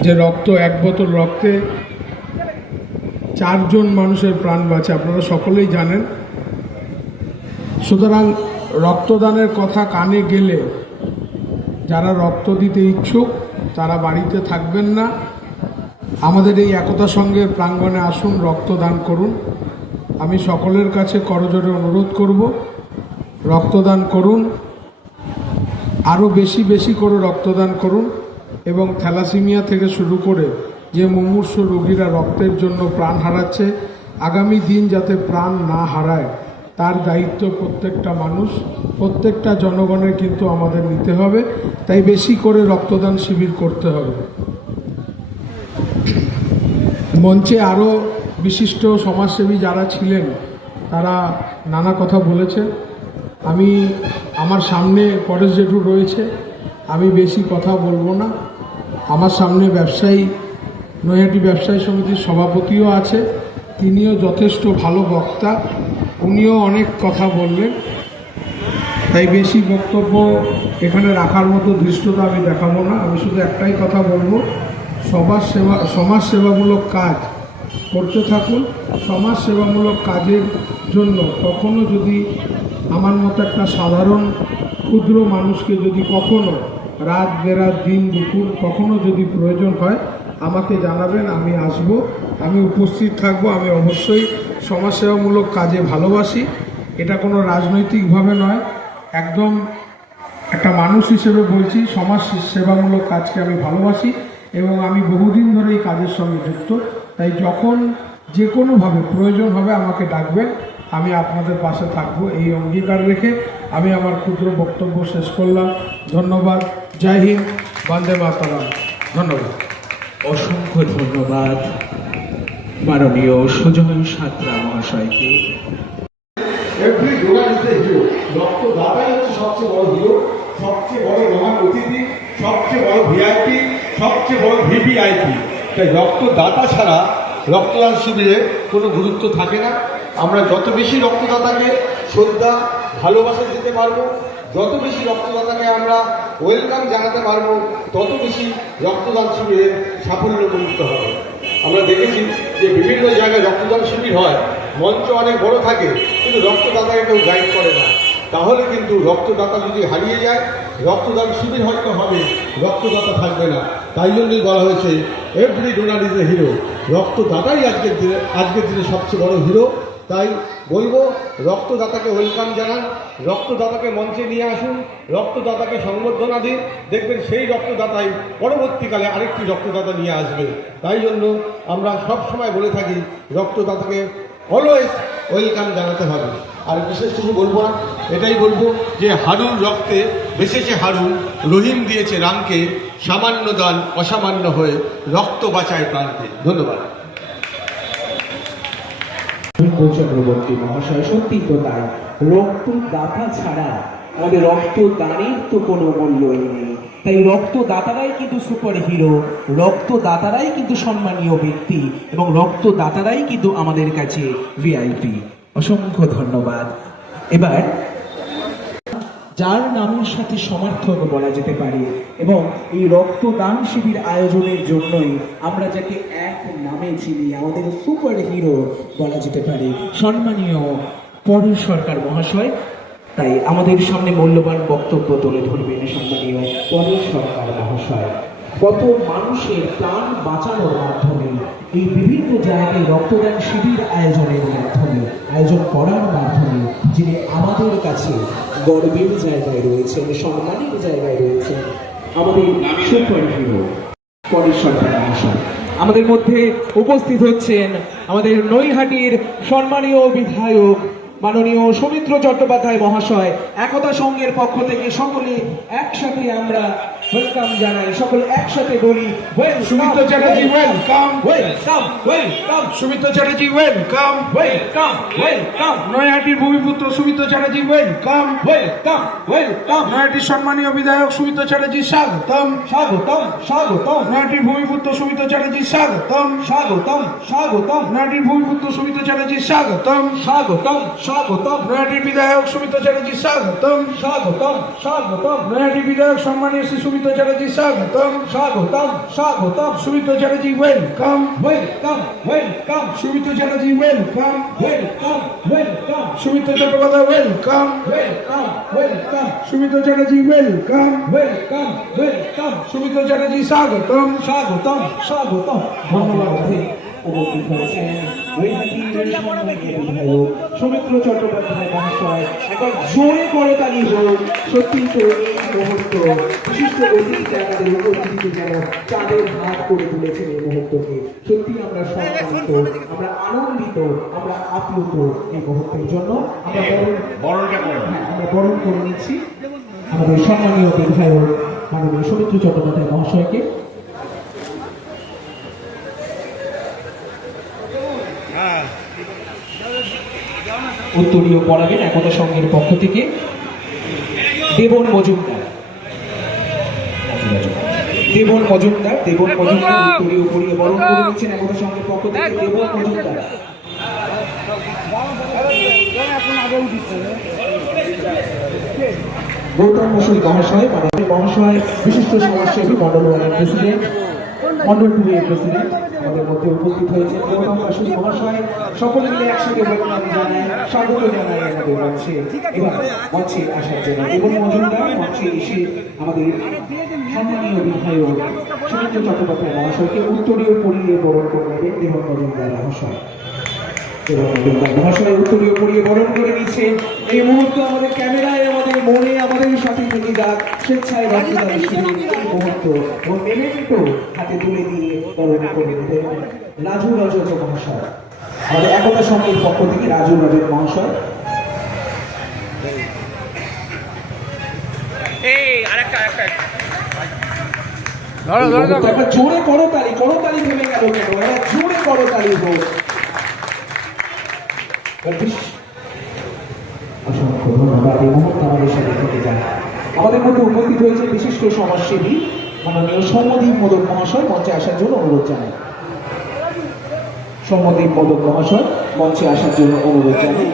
যে রক্ত, 1 বোতল রক্তে 4 জন মানুষের প্রাণ বাঁচে, আপনারা সকলেই জানেন। সুতরাং রক্তদানের কথা কানে গেলে যারা রক্ত দিতে ইচ্ছুক তারা বাড়িতে থাকবেন না, আমাদের এই একতা সংঘের প্রাঙ্গণে আসুন, রক্তদান করুন। আমি সকলের কাছে করজোড়ে অনুরোধ করব, রক্তদান করুন, আরও বেশি বেশি করে রক্তদান করুন এবং থ্যালাসেমিয়া থেকে শুরু করে যে মুমূর্ষ রোগীরা রক্তের জন্য প্রাণ হারাচ্ছে, আগামী দিন যাতে প্রাণ না হারায় তার দায়িত্ব প্রত্যেকটা মানুষ, প্রত্যেকটা জনগণের কিন্তু আমাদের নিতে হবে। তাই বেশি করে রক্তদান শিবির করতে হবে। মঞ্চে আরও বিশিষ্ট সমাজসেবী যারা ছিলেন তারা নানা কথা বলেছেন। আমার সামনে পরেশ জেঠু রয়েছে, আমি বেশি কথা বলবো না। আমার সামনে নৈহাটি ব্যবসায়ী সমিতির সভাপতিও আছে, তিনিও যথেষ্ট ভালো বক্তা, উনিও অনেক কথা বললেন। তাই বেশি বক্তব্য এখানে রাখার মতো ধৃষ্টতা আমি দেখাবো না। আমি শুধু একটাই কথা বলবো, সমাজসেবামূলক কাজ করতে থাকুন। সমাজসেবামূলক কাজের জন্য কখনো যদি আমার মতো একটা সাধারণ ক্ষুদ্র মানুষকে যদি কখনো রাত বেরাত দিন দুপুর কখনো যদি প্রয়োজন হয় আমাকে জানাবেন, আমি আসব, আমি উপস্থিত থাকব। আমি অবশ্যই সমাজসেবামূলক কাজে ভালোবাসি, এটা কোনো রাজনৈতিকভাবে নয়, একদম একটা মানুষ হিসেবে বলছি, সমাজ সেবামূলক কাজকে আমি ভালোবাসি এবং আমি বহুদিন ধরে এই কাজের সঙ্গে যুক্ত। তাই যখন যে কোনোভাবে প্রয়োজন হবে আমাকে ডাকবেন, আমি আপনাদের পাশে থাকবো এই অঙ্গীকার রেখে আমি আমার ক্ষুদ্র বক্তব্য শেষ করলাম। ধন্যবাদ। জয় হিন্দ, বন্দে মাতরম। ধন্যবাদ। অসংখ্য ধন্যবাদ মাননীয় সুজয় সাঁতরা মহাশয়কে। Every donor is a hero. রক্তদাতাই হচ্ছে সবচেয়ে বড় হিরো, সবচেয়ে বড় মহান অতিথি, সবচেয়ে বড় ভিআইপি, সবচেয়ে বড় ভিভিআইপি। তাই রক্তদাতা ছাড়া রক্তদান শিবিরে কোনো গুরুত্ব থাকে না। আমরা যত বেশি রক্তদাতাকে শ্রদ্ধা ভালোবাসা দিতে পারবো, যত বেশি রক্তদাতাকে আমরা ওয়েলকাম জানাতে পারবো, তত বেশি রক্তদান শিবিরের সাফল্যমণ্ডিত হবে। আমরা দেখেছি যে বিভিন্ন জায়গায় রক্তদান শিবির হয়, মঞ্চ অনেক বড় থাকে কিন্তু রক্তদাতাকে কেউ গাইড করে না। তাহলে কিন্তু রক্তদাতা যদি হারিয়ে যায়, রক্তদান শিবির হয়তো হবে, রক্তদাতা থাকবে না। তাই জন্যই বলা হয়েছে every donor is a hero. রক্তদাতাই আজকের দিনে সবচেয়ে বড় হিরো। তাই বলবো রক্তদাতাকে ওয়েলকাম জানান, রক্তদাতাকে মঞ্চে নিয়ে আসুন, রক্তদাতাকে সংবর্ধনা দিন। দেখবেন সেই রক্তদাতাই পরবর্তীকালে আরেকটি রক্তদাতা নিয়ে আসবে। তাই জন্য আমরা সব সময় বলে থাকি রক্তদাতাকে অলওয়েজ ওয়েলকাম জানাতে হবে। আর বিশেষ কিছু বলবো না, এটাই বলবো যে হারুর রক্তে বেঁচেছে হারুন, রহিম দিয়েছে রামকে, সামান্য দান অসামান্য হয়ে রক্ত বাঁচায় প্রাণকে। ধন্যবাদ। চক্রবর্তী মহাশয়, সত্যি তো তাই। রক্তদাতা ছাড়া আমাদের রক্তদানের তো কোনো মূল্যই নেই। তাই রক্তদাতারাই কিন্তু সুপার হিরো, রক্তদাতারাই কিন্তু সম্মানীয় ব্যক্তি এবং রক্তদাতারাই কিন্তু আমাদের কাছে ভিআইপি। অসংখ্য ধন্যবাদ। এবার যার নামের সাথে সমর্থক বলা যেতে পারে এবং এই রক্তদান শিবির আয়োজনের জন্যই আমরা যাকে এক নামে চিনি, আমাদের সুপার হিরো বলা যেতে পারে, সম্মানীয় পরেশ সরকার মহাশয়। তাই আমাদের সামনে মূল্যবান বক্তব্য তুলে ধরবেন সম্মানীয় পরেশ সরকার মহাশয়। কত মানুষের প্রাণ বাঁচানোর মাধ্যমে, এই বিভিন্ন জায়গায় রক্তদান শিবির আয়োজনের মাধ্যমে, আয়োজন করার মাধ্যমে যিনি আমাদের কাছে গর্বের জায়গায় রয়েছেন, সম্মানের জায়গায় রয়েছেন, আমাদের সুপার হিরো পরেশ সরকার মহাশয়। আমাদের মধ্যে উপস্থিত হচ্ছেন আমাদের নৈহাটির সম্মানীয় বিধায়ক মাননীয় সৌমিত্র চট্টোপাধ্যায় মহাশয়। একতা সংঘের পক্ষ থেকে সকলে একসাথে আমরা ওয়েলকাম জানাই, সকলে একসাথে বলি Sumitra Chatterjee welcome, welcome, welcome, Sumitra Chatterjee welcome, welcome, welcome, নৈহাটির ভূমিপুত্র Sumitra Chatterjee welcome, welcome, welcome, নৈহাটির সম্মানীয় বিধায়ক সুমিত্র চ্যাটার্জি স্বাগতম, স্বাগতম, স্বাগতম, নৈহাটির ভূমিপুত্র সুমিত্র চ্যাটার্জি স্বাগতম, স্বাগতম, স্বাগতম, নৈহাটির ভূমিপুত্র সুমিত্র চ্যাটার্জি স্বাগতম, স্বাগতম, স্বাগতম, নৈহাটির বিধায়ক সুমিত্র চ্যাটার্জি স্বাগতম, স্বাগতম, স্বাগতম, নৈহাটির বিধায়ক সম্মানীয় শ্রী সুমিত্র চ্যাটার্জি স্বাগতম, স্বাগতম, স্বাগতম, Sumitra Chatterjee welcome, welcome, welcome, Sumitra Chatterjee welcome, welcome, welcome, Sumitra Chattopadhyay welcome, welcome, welcome, Sumitra Chatterjee welcome, welcome, welcome, Sumitra Chatterjee স্বাগতম, স্বাগতম, স্বাগতম। ধন্যবাদ। উপস্থিত হয়েছেন নৈহাটির সম্মানীয় বিধায়ক সৌমিত্র চট্টোপাধ্যায় মহাশয়। একবার জোরে করে তালি হোক। সত্যি তো এই মুহূর্ত বিশিষ্ট অতিথি আমাদের উপস্থিতিতে যেন চাঁদের হাত করে তুলেছেন এই মুহূর্তকে। সত্যি আমরা সম্মানিত, আমরা আনন্দিত, আমরা আপ্লুত এই মুহূর্তের জন্য। আমরা আমরা বরণ করে নিচ্ছি আমাদের সম্মানীয় বিধায়ক মাননীয় সৌমিত্র চট্টোপাধ্যায় মহাশয়কে। উত্তরীয় পড়াবেন একতা সংঘের পক্ষ থেকে দেবন মজুমদার। দেবন মজুমদার উত্তরীয় পড়িয়ে বরণ করে নিচ্ছেন একতা সংঘের পক্ষ থেকে দেবন মজুমদার। গৌতম মুসুল মহাশয়, মহাশয় বিশিষ্ট সমাজসেবী মন্ডল 1-এর প্রেসিডেন্ট, মন্ডল 2-এর প্রেসিডেন্ট আমাদের মধ্যে উপস্থিত হয়েছে। গৌতম মুসুল মহাশয় সকলে মিলে একসাথে ওয়েলকাম জানায়, স্বাগত জানায় আমাদের মঞ্চে। এবার মঞ্চে আসার জন্য দেবন মজুমদার মঞ্চে এসে আমাদের সম্মানীয় বিধায়ক সৌমিত্র চট্টোপাধ্যায় মহাশয়কে উত্তরীয় পড়িয়ে বরণ করে নেবেন দেবন মজুমদার মহাশয়। দেবন মজুমদার মহাশয় উত্তরীয় পড়িয়ে বরণ করে নিচ্ছে। এই মুহূর্তে আমাদের ক্যামেরায় আমাদের আমাদের মনে আমাদের সাথে থেকে যাক স্বেচ্ছায় রক্তদানের শিবিরের এই মুহূর্ত ও মেমেন্টো হাতে তুলে দিয়ে বরণ করে দেবেন রাজু রজত মহাশয়। আমাদের একতা সঙ্গের পক্ষ থেকে রাজু রজত মহাশয়। একবার জোরে করতালি ভেবে গেল কেন, একবার জোরে করতালি হোক। অসংখ্য ধন্যবাদ। এই মুহূর্তে আমাদের সাথে থেকে যান। আমাদের মধ্যে উপস্থিত হয়েছে বিশিষ্ট সমাজসেবী মাননীয় সৌম্যদীপ মোদক মহাশয়, মঞ্চে আসার জন্য অনুরোধ জানাই। সৌম্যদীপ মোদক মহাশয় মঞ্চে আসার জন্য অনুরোধ জানাই।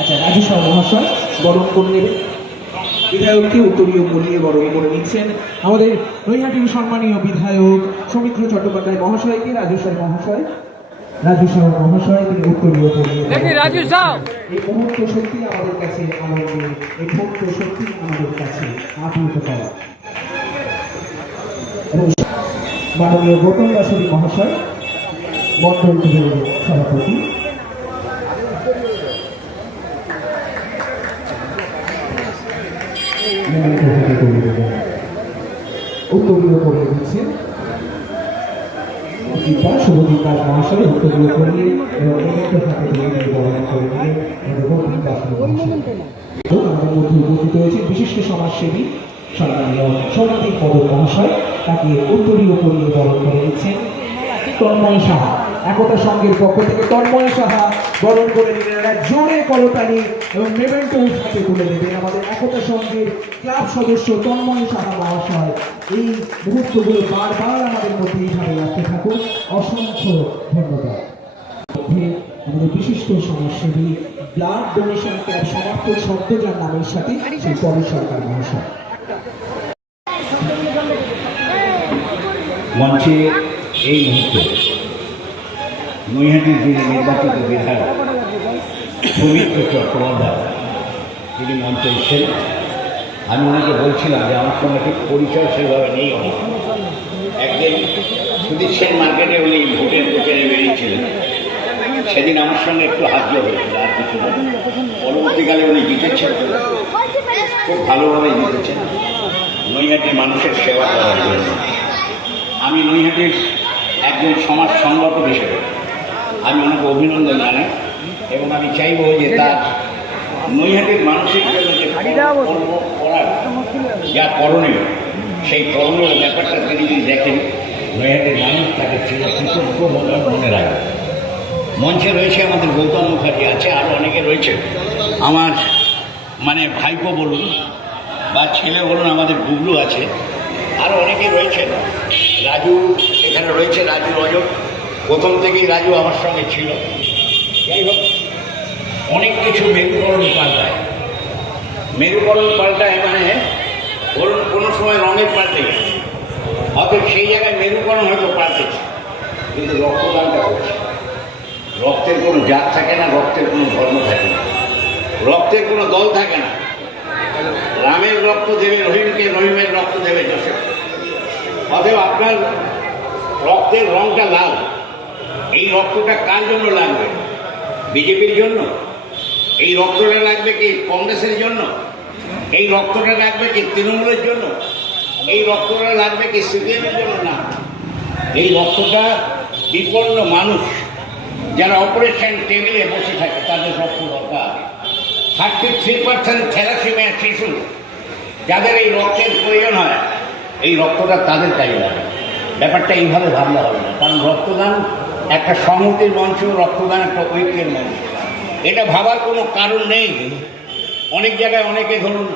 আচ্ছা, রাজু সাহ মহাশয় বরণ করে নেবেন। বিধায়ককে উত্তরীয় বলিয়ে বরণ করে নিচ্ছেন আমাদের নৈহাটির সম্মানীয় বিধায়ক সৌমিত্র চট্টোপাধ্যায় মহাশয়কে রাজু সাহ মহাশয় তিনি উত্তরীয় বলিয়ে এই মুহূর্ত সত্যি আমাদের কাছে আনন্দের, এই মুহূর্ত সত্যি আমাদের কাছে আপ্লুত করা। মাননীয় গৌতম দাসরী মহাশয় মন্ডল সভাপতি, উত্তরীয় করিয়ে দিচ্ছেন শুভদীপ দাস মহাশয়, উত্তরীয় করিয়ে এবং আমাদের মধ্যে উপস্থিত হয়েছে বিশিষ্ট সমাজসেবী সম্মানীয় সৌম্যদীপ মোদক মহাশয়, তাকে উত্তরীয় করিয়ে বরণ করে দিচ্ছেন তন্ময় সাহা। একতা সঙ্গের পক্ষ থেকে তন্ময় সাহা বরণ করে নেবেন জোরে করতালি এবং মেমেন্টো হাতে তুলে দেবেন আমাদের একতা সঙ্গের ক্লাব সদস্য তন্ময় সাহা মহাশয়। এই মুহূর্তগুলো বারবার আমাদের মধ্যে এইভাবে রাখতে থাকুন। অসংখ্য ধন্যবাদ। আমাদের বিশিষ্ট সমাজসেবী ব্লাড ডোনেশন ক্যাম্প সমাপ্ত শব্দ যার নামের সাথে সেই পরেশ সরকার মহাশয়। মঞ্চে এই মুহূর্তে নৈহাটির যিনি নির্বাচিত বিধায়ক সৌমিত্র চট্টোপাধ্যায় তিনি মঞ্চে এসেছেন। আমি ওনাকে বলছিলাম যে আমার সঙ্গে ঠিক পরিচয় সেভাবে নেই। একদিন সুদীপ সেন মার্কেটে উনি ভোটের প্রচারে বেরিয়েছিলেন, সেদিন আমার সঙ্গে একটু হাত হয়েছিল, আর কিছু না। পরবর্তীকালে উনি জিতেছেন, খুব ভালোভাবে জিতেছেন নৈহাটির মানুষের সেবা করার জন্য। আমি নৈহাটির একজন সমাজ সংগঠক হিসেবে আমি ওনাকে অভিনন্দন জানাই এবং আমি চাইব যে তার নৈহাটির মানুষের জন্য যে কর্ম করার যা করণীয়, সেই করণীয় ব্যাপারটা তিনি যদি দেখেন, নৈহাটির মানুষ তাকে কৃতজ্ঞ মনে রাখবে। মঞ্চে রয়েছে আমাদের গৌতম মুখার্জি আছে, আরও অনেকে রয়েছে, আমার মানে ভাইপো বলুন বা ছেলে বলুন, আমাদের গুগলু আছে, আরও অনেকে রয়েছেন। রাজু এখানে রয়েছে, রাজু রজত, প্রথম থেকেই রাজু আমার সঙ্গে ছিল। যাই হোক, অনেক কিছু মেরুকরণ পাল্টায় মানে ধরুন কোনো সময় রঙের পাল্টে গেছে, অতএব সেই জায়গায় মেরুকরণ হয়তো পাল্টেছে, কিন্তু রক্তদানটা করছে। রক্তের কোনো জাত থাকে না, রক্তের কোনো ধর্ম থাকে না, রক্তের কোনো দল থাকে না। রামের রক্ত দেবে রহিমকে, রহিমের রক্ত দেবে জোসেফ। অতএব আপনার রক্তের রংটা লাল, এই রক্তটা কার জন্য লাগবে? বিজেপির জন্য? এই রক্তটা লাগবে কি কংগ্রেসের জন্য? এই রক্তটা লাগবে কি তৃণমূলের জন্য? এই রক্তটা লাগবে কি সিপিএমের জন্য? না, এই রক্তটা বিপন্ন মানুষ যারা অপারেশন টেবিলে বসে থাকে তাদের রক্ত দরকার। 33% থ্যালাসেমিয়া শিশু যাদের এই রক্তের প্রয়োজন হয়, এই রক্তটা তাদের কাজে লাগে। ব্যাপারটা এইভাবে ভাবলে হবে না, কারণ রক্তদান একটা সংহতির মঞ্চ, রক্তদান একটা ঐক্যের মঞ্চ। এটা ভাবার কোনো কারণ নেই। অনেক জায়গায় অনেকে ধরুন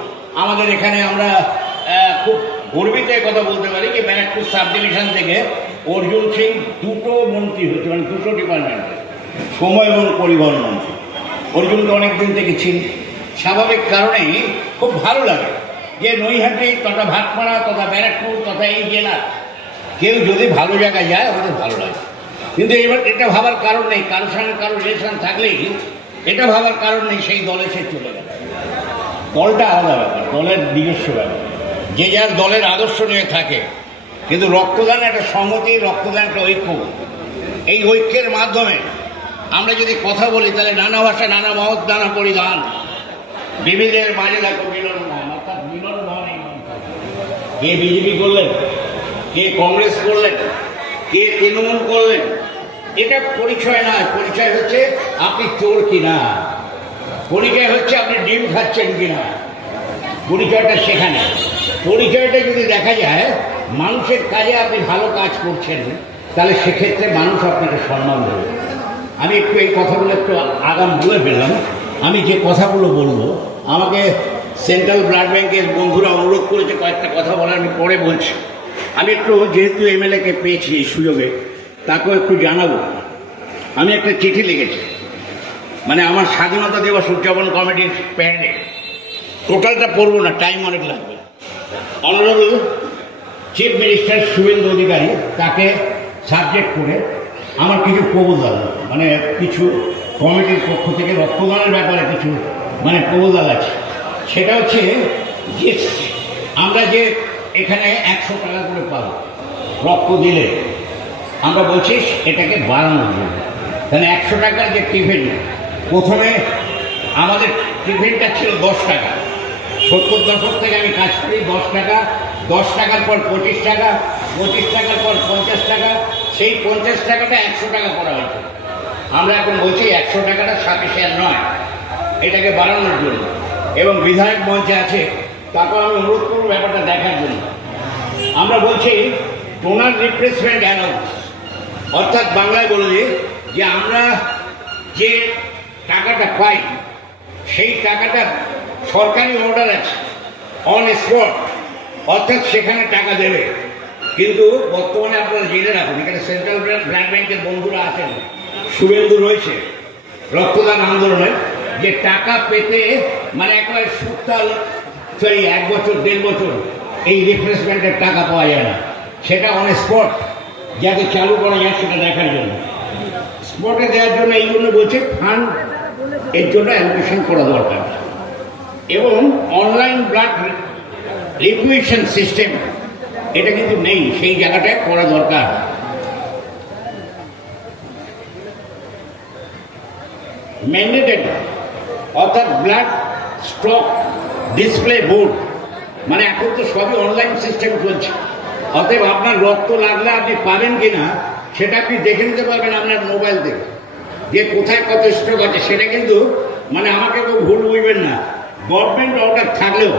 আমাদের এখানে আমরা খুব গর্বিত কথা বলতে পারি যে ব্যারাকপুর সাব ডিভিশন থেকে অর্জুন সিং 2টো মন্ত্রী হয়েছে, মানে 2টো ডিপার্টমেন্টে, সময় এবং পরিবহন মন্ত্রী। অর্জুনকে অনেক দিন থেকে চিনি। স্বাভাবিক কারণেই খুব ভালো লাগে যে নৈহাটি তথা ভাটপাড়া তথা ব্যারাকপুর তথা এই জেলা কেউ যদি ভালো জায়গায় যায় আমাদের ভালো লাগে। কিন্তু এবার এটা ভাবার কারণ নেই, কারোর সঙ্গে কারোর রিলেশন থাকলেই এটা ভাবার কারণ নেই সেই দলে সে চলে গেল। দলটা আলাদা ব্যাপার, দলের নিজস্ব ব্যাপার, যে যার দলের আদর্শ নিয়ে থাকে। কিন্তু রক্তদান একটা সংহতি, রক্তদান একটা ঐক্য। এই ঐক্যের মাধ্যমে আমরা যদি কথা বলি তাহলে নানা ভাষা নানা মহৎ নানা পরিধান বিবিধের মাঝে দেখো মিলন মহান, অর্থাৎ মিলন মহান। কে বিজেপি করলেন, কে কংগ্রেস করলেন, কে তৃণমূল করলেন, এটা পরিচয় নয়। পরিচয় হচ্ছে আপনি চোর কিনা, পরিচয় হচ্ছে আপনি ডিম খাচ্ছেন কিনা, পরিচয়টা সেখানে। পরিচয়টা যদি দেখা যায় মানুষের কাজে আপনি ভালো কাজ করছেন, তাহলে সেক্ষেত্রে মানুষ আপনাকে সম্মান দেবে। আমি একটু এই কথাগুলো একটু আগাম বলে ফেললাম। আমি যে কথাগুলো বলবো, আমাকে সেন্ট্রাল ব্লাড ব্যাংকের বন্ধুরা অনুরোধ করেছে কয়েকটা কথা বলার, আমি পরে বলছি। আমি একটু যেহেতু এমএলএকে পেয়েছি এই সুযোগে, তাকেও একটু জানাবো। আমি একটা চিঠি লিখেছি, মানে আমার স্বাধীনতা দিবস উদযাপন কমিটির প্যাডে, টোটালটা পড়বো না, টাইম অনেক লাগবে। Honourable chief minister Suvendu Adhikari, তাকে সাবজেক্ট করে আমার কিছু প্রপোজাল, মানে কিছু কমিটির পক্ষ থেকে রক্তদানের ব্যাপারে কিছু মানে প্রপোজাল আছে। সেটা হচ্ছে যে আমরা যে এখানে 100 টাকা করে পাবো রক্ত দিলে, আমরা বলছি এটাকে বাড়ানোর জন্য। তাহলে 100 টাকার যে টিফিন, প্রথমে আমাদের টিফিনটা ছিল 10 টাকা, 70 দশক থেকে আমি কাজ করি। 10 টাকা, 10 টাকার পর 25 টাকা, 25 টাকার পর 50 টাকা, সেই 50 টাকাটা 100 টাকা করা হয়েছে। আমরা এখন বলছি 100 টাকাটা সাফিসিয়েন্ট নয়, এটাকে বাড়ানোর জন্য। এবং বিধায়ক মঞ্চে আছে, তাকেও আমি অনুরোধ করবো ব্যাপারটা দেখার জন্য। আমরা বলছি ডোনার রিপ্লেসমেন্ট অ্যালাউন্স, অর্থাৎ বাংলায় বলে যে আমরা যে টাকাটা পাই সেই টাকাটা সরকারি অর্ডার আছে, অন স্পট, অর্থাৎ সেখানে টাকা দেবে। কিন্তু বর্তমানে আপনারা জেনে রাখুন, এখানে সেন্ট্রাল ব্লাড ব্যাংকের বন্ধুরা আছেন, শুভেন্দু রয়েছে রক্তদান আন্দোলনে, যে টাকা পেতে মানে একেবারে সপ্তাহ 1 বছর 1.5 বছর এই রিপ্লেসমেন্টের টাকা পাওয়া যায় না। সেটা অন স্পট যাতে চালু করা যায় সেটা দেখার জন্য, স্পটে দেওয়ার জন্য এই জন্য বলছে ফান্ড এর জন্য অ্যালোকেশন করা দরকার। এবং অনলাইন ব্লাড রিকুয়েশন সিস্টেম, এটা কিন্তু নেই, সেই জায়গাটায় করা দরকার। ম্যান্ডেটেড, অর্থাৎ ব্লাড স্টক ডিসপ্লে বোর্ড, মানে এখন তো সবই অনলাইন সিস্টেম চলছে। অতএব আপনার রক্ত লাগলে আপনি পাবেন কিনা সেটা আপনি দেখে নিতে পারবেন আপনার মোবাইল থেকে, যে কোথায় কত স্টক আছে। সেটা কিন্তু মানে আমাকে কেউ ভুল বুঝবেন না, গভর্নমেন্ট অর্ডার থাকলেও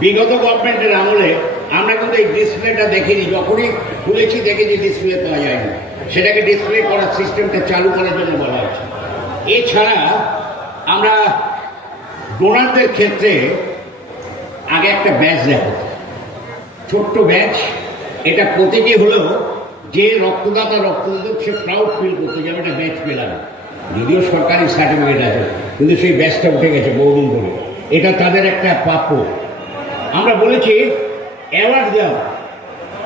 বিগত গভর্নমেন্টের আমলে আমরা কিন্তু এই ডিসপ্লেটা দেখিনি, যখনই খুলেছি দেখেছি ডিসপ্লে পাওয়া যায়নি। সেটাকে ডিসপ্লে করার সিস্টেমটা চালু করার জন্য বলা হয়েছে। এছাড়া আমরা ডোনারদের ক্ষেত্রে আগে একটা ব্যাচ দেব, ছোট্ট ব্যাচ। এটা প্রতিটি হলেও যে রক্তদাতা রক্তদাতা সে প্রাউড ফিল করতে যে আমি একটা ব্যাচ পেলাম, যদিও সরকারি সার্টিফিকেট আছে, কিন্তু সেই ব্যাচটা উঠে গেছে বহুদিন ধরে। এটা তাদের একটা প্রাপ্য। আমরা বলেছি অ্যাওয়ার্ড দেওয়া,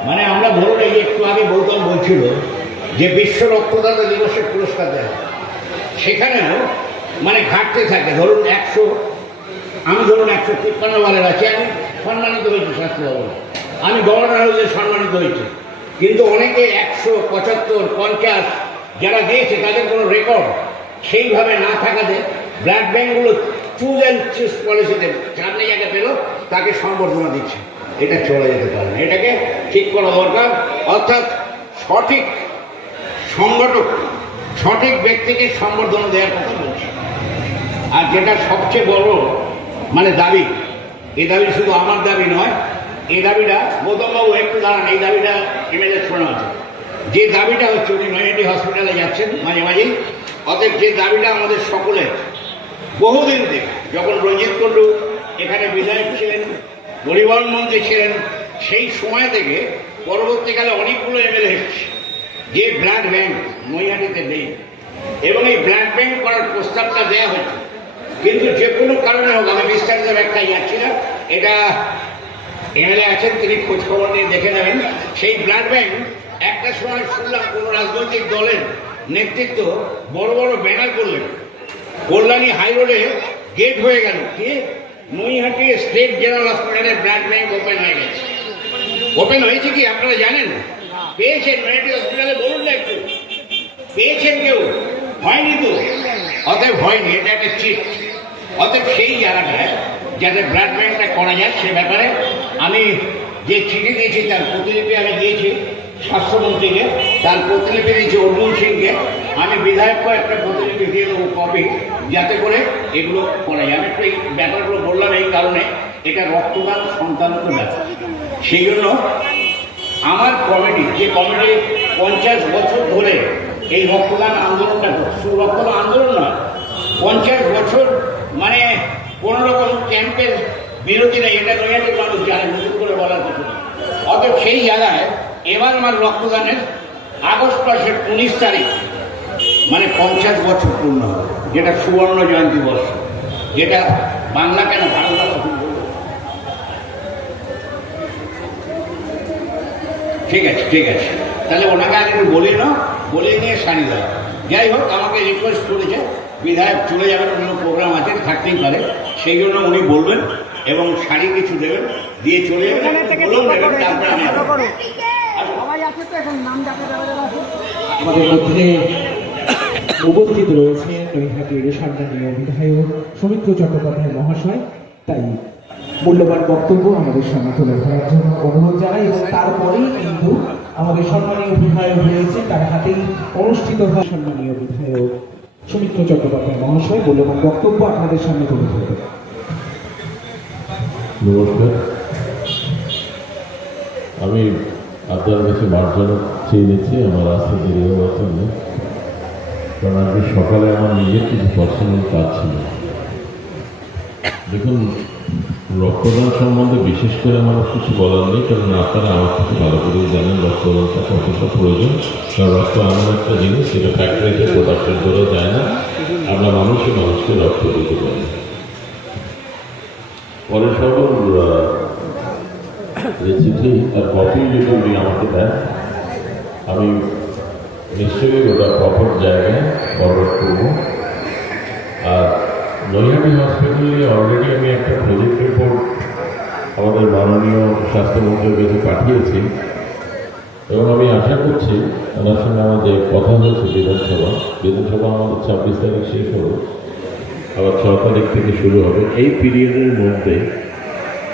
মানে আমরা ধরুন এই একটু আগে গৌতম বলছিল যে বিশ্ব রক্তদাতা দিবসের পুরস্কার দেয়, সেখানেও মানে ঘাটতে থাকে। ধরুন 100, আমি ধরুন 153 বারের আছি, আমি সম্মানিত হয়েছি স্বাস্থ্য ভবনে, আমি গভর্নর হাউসে সম্মানিত হয়েছি। কিন্তু অনেকে 175, 50 যারা দিয়েছে তাদের কোনো রেকর্ড সেইভাবে না থাকাতে ব্লাড ব্যাঙ্কগুলো চুজ অ্যান্ড চুজ পলিসিতে সামনে যাকে পেল তাকে সম্বর্ধনা দিচ্ছে। এটা চলে যেতে পারে না, এটাকে ঠিক করা দরকার। অর্থাৎ সঠিক সংগঠক, সঠিক ব্যক্তিকে সম্বর্ধনা দেওয়ার কথা বলছি। আর যেটা সবচেয়ে বড় মানে দাবি, এই দাবি শুধু আমার দাবি নয়, এই দাবিটা গৌতমবাবু একটু দাঁড়ান, এই দাবিটা এমএলএ শোনা আছে। যে দাবিটা হচ্ছে, উনি নৈহাটি হসপিটালে যাচ্ছেন মাঝে মাঝেই, অতএব যে দাবিটা আমাদের সকলের বহুদিন থেকে, যখন রঞ্জিত কুণ্ডু এখানে বিধায়ক ছিলেন, পরিবহন মন্ত্রী ছিলেন, সেই সময় থেকে পরবর্তীকালে অনেকগুলো এমএলএ এসেছে, যে ব্লাড ব্যাংক নৈহাটিতে নেই। এবং এই ব্লাড ব্যাংক করার প্রস্তাবটা দেওয়া হয়েছে, কিন্তু যে কোনো কারণে হোক, আমি বিস্তারিত ব্যাখ্যায় যাচ্ছি না, এটা এমএলএ আছেন, তিনি খোঁজখবর নিয়ে দেখে নেবেন। সেই ব্লাড ব্যাংক একটা সময় শুনলাম কোনো রাজনৈতিক দলের নেতৃত্ব বড় বড় ব্যানার করলেন, কল্যাণী হাই রোডে গেট হয়ে গেল, কি নৈহাটি স্টেট জেনারেল হসপিটালের ব্লাড ব্যাংক ওপেন হয়ে গেছে। ওপেন হয়েছে কি আপনারা জানেন? পেয়েছেন নৈহাটি হসপিটালে? বলুন না একটু, পেয়েছেন কেউ? হয়নি তো, অতএব হয়নি, এটা একটা চিট। অতএব সেই জায়গাটায় যাতে ব্লাড ব্যাঙ্কটা করা যায় সে ব্যাপারে আমি যে চিঠি দিয়েছি তার প্রতিলিপি আমি দিয়েছি স্বাস্থ্যমন্ত্রীকে, তার প্রতিলিপি দিয়েছি অর্জুন সিংকে। আমি বিধায়ককে একটা প্রতিলিপি দিয়ে দেবো কপি, যাতে করে এগুলো করা যায়। আমি একটু এই ব্যাপারগুলো বললাম এই কারণে, এটা রক্তদান সন্তানত ব্যাপার। সেই জন্য আমার কমিটি, যে কমিটি 50 বছর ধরে এই রক্তদান আন্দোলনটা করছে, শুধু রক্তদান আন্দোলন নয়, 50 বছর মানে কোনো রকম ক্যাম্পের বিরতি নেই, এটা নৈহাটির মানুষ জানে, নতুন করে বলার কিছু নেই। অতএব সেই জায়গায় এবার আমার রক্তদানের আগস্ট মাসের 19 তারিখ মানে 50 বছর পূর্ণ হবে, যেটা সুবর্ণ জয়ন্তী বর্ষ, যেটা বাংলা কেন ভারতবর্ষ। ঠিক আছে, ঠিক আছে, তাহলে ওনাকে আগে একটু বলি না, বলে নিয়ে শাড়ি দেওয়া। যাই হোক, আমাকে রিকোয়েস্ট করেছে বিধায়ক চলে যাবেন, অন্য প্রোগ্রাম আছে, থাকতেই পারে, সেই জন্য উনি বলবেন এবং শাড়ি কিছু দেবেন, দিয়ে চলে যাবেন, বলুন দেবেন, তারপরে আমি আমাদের মধ্যে উপস্থিত রয়েছে নৈহাটির সম্মানীয় বিধায়ক সৌমিত্র চট্টোপাধ্যায় মহাশয়। তাই মূল্যবান বক্তব্য আমাদের সামনে তুলে ধরার জন্য অনুরোধ জানাই, এবং তারপরেই কিন্তু আমাদের সম্মানীয় বিধায়ক রয়েছে, তার হাতেই অনুষ্ঠিত হয় সম্মানীয় বিধায়ক সৌমিত্র চট্টোপাধ্যায় মহাশয় মূল্যবান বক্তব্য আপনাদের সামনে তুলে ধরবেন। নমস্কার, আমি আপনার কাছে মার্জনা চেয়ে নিচ্ছি আমার আসতে দেরি হওয়ার জন্য, কারণ আজকে সকালে আমার নিজের কিছু পার্সোনাল কাজ ছিল। দেখুন, রক্তদান সম্বন্ধে বিশেষ করে আমার কিছু বলার নেই, কারণ আপনারা আমার থেকে ভালো করেই জানেন রক্তদানটা কতটা প্রয়োজন। কারণ রক্ত এমন একটা জিনিস, সেটা ফ্যাক্টরিতে প্রোডাকশন করা যায় না, আমরা মানুষকে রক্ত দিতে পারি। পরে সকল যে চিঠি আর কপি যদি উনি আমাকে দেন, আমি নিশ্চয়ই ওটা প্রপার জায়গায় ফরওয়ার্ড করব। আর নৈহাটি হসপিটালে অলরেডি আমি একটা প্রজেক্ট রিপোর্ট আমাদের মাননীয় স্বাস্থ্যমন্ত্রীর কাছে পাঠিয়েছি, এবং আমি আশা করছি ওনার সঙ্গে আমাদের কথা হয়েছে বিধানসভা আমাদের 26 তারিখ শেষ হলো, আবার 6 তারিখ থেকে শুরু হবে। এই পিরিয়ডের মধ্যে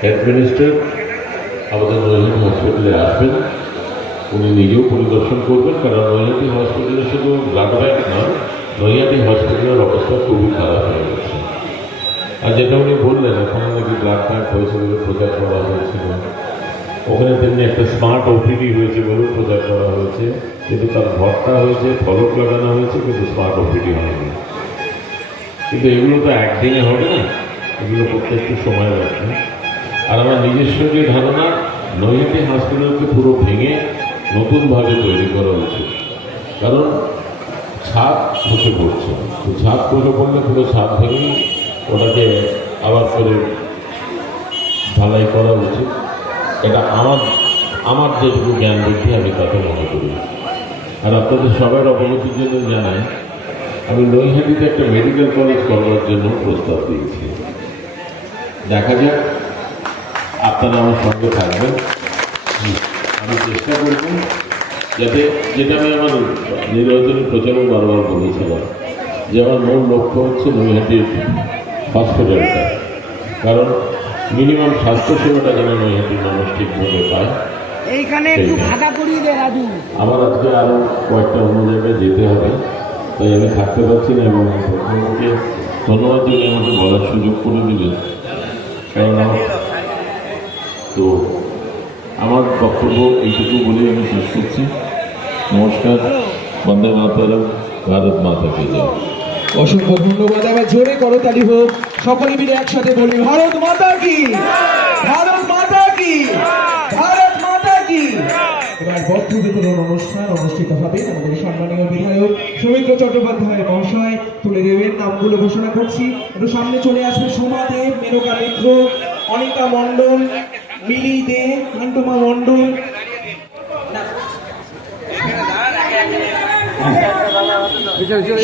হেলথ মিনিস্টার আমাদের নৈহাটি হসপিটালে আসবেন, উনি নিজেও পরিদর্শন করবেন, কারণ নৈহাটি হসপিটালে শুধু ব্লাড ব্যাঙ্ক নয়, নৈহাটি হসপিটালের অবস্থা খুবই খারাপ হয়ে গেছে। আর যেটা উনি বললেন, ওখানে নাকি ব্লাড ব্যাঙ্ক হয়েছে বলে প্রচার করা হয়েছিল, ওখানে তেমনি একটা স্মার্ট ওপিডি হয়েছে বলেও প্রচার করা হয়েছে, কিন্তু তার ঘরটা হয়েছে, ফলক লাগানো হয়েছে, কিন্তু স্মার্ট ওপিডি হয়নি। কিন্তু এগুলো তো একদিনে হবে না, এগুলো করতে একটু সময় লাগবে। আর আমার নিজস্ব যে ধারণা, নৈহাটি হসপিটালকে পুরো ভেঙে নতুনভাবে তৈরি করা উচিত, কারণ ছাদ খসে পড়ছে। তো ছাদ খসে পড়লে পুরো ছাদ ভেঙে ওটাকে আবার করে ঢালাই করা উচিত। এটা আমার যেটুকু জ্ঞান বুদ্ধি আমি তাতে মনে করি। আর আপনাদের সবার অবগতির জন্য জানাই, আমি নৈহাটিতে একটা মেডিকেল কলেজ করার জন্য প্রস্তাব দিয়েছি। দেখা যাক, আপনারা আমার সঙ্গে থাকবেন। আমি চেষ্টা করব যাতে, যেটা আমি আমার নির্বাচনী প্রচারও বারবার বলেছিলাম, যে আমার মূল লক্ষ্য হচ্ছে নৈহাটির হসপিটালটা, কারণ মিনিমাম স্বাস্থ্যসেবাটা যেন নৈহাটির মানুষ ঠিকভাবে পায়। আমার আজকে আরও কয়েকটা অন্য জায়গায় যেতে হবে, তাই আমি থাকতে পারছি না, এবং প্রথমকে ধন্যবাদ যদি আমাকে বলার সুযোগ করে দিলেন। কারণ তো আমার বক্তব্য এইটুকু বলে আমি শেষ করছি। নমস্কার, বন্দে মাতরম, ভারত মাতা কি জয়। অসংখ্য ধন্যবাদ। আবার জোরে করতালি হোক, সকলে মিলে একসাথে বলি ভারত মাতা কি, ভারত মাতা কি, ভারত মাতা কি। এবার বস্ত্র বিতরণ অনুষ্ঠান অনুষ্ঠিত হবে। আমাদের সম্মানীয় বিধায়ক সৌমিত্র চট্টোপাধ্যায় মহাশয় তুলে দেবেন। নামগুলো ঘোষণা করছি, একটু সামনে চলে আসবে সোমা দেব, মেনকা মিত্র, অনিতা মণ্ডল, মিলি দে, নান্টুমা মণ্ডল,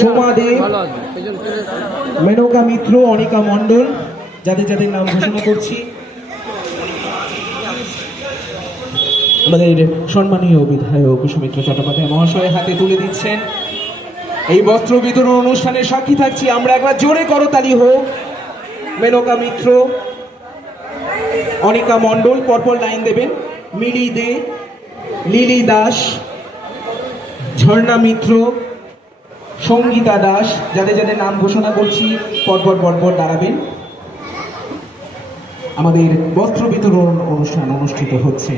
সোমা দেব, মেনকা মিত্র, অনিকা মণ্ডল, যাদের যাদের নাম ঘোষণা করছি। আমাদের সম্মানীয় বিধায়ক সৌমিত্র চট্টোপাধ্যায় মহাশয় হাতে তুলে দিচ্ছেন। এই বস্ত্র বিতরণ অনুষ্ঠানের সাক্ষী থাকছি আমরা। একবার জোরে করতালি হোক। মেনকা মিত্র, অনিকা মণ্ডল, পরপর লাইন দেবেন। মিলি দে, লিলি দাস, ঝর্ণা মিত্র, সঙ্গীতা দাস, যাদের যাদের নাম ঘোষণা করছি পরপর পরপর দাঁড়াবেন। আমাদের বস্ত্র বিতরণ অনুষ্ঠান অনুষ্ঠিত হচ্ছে।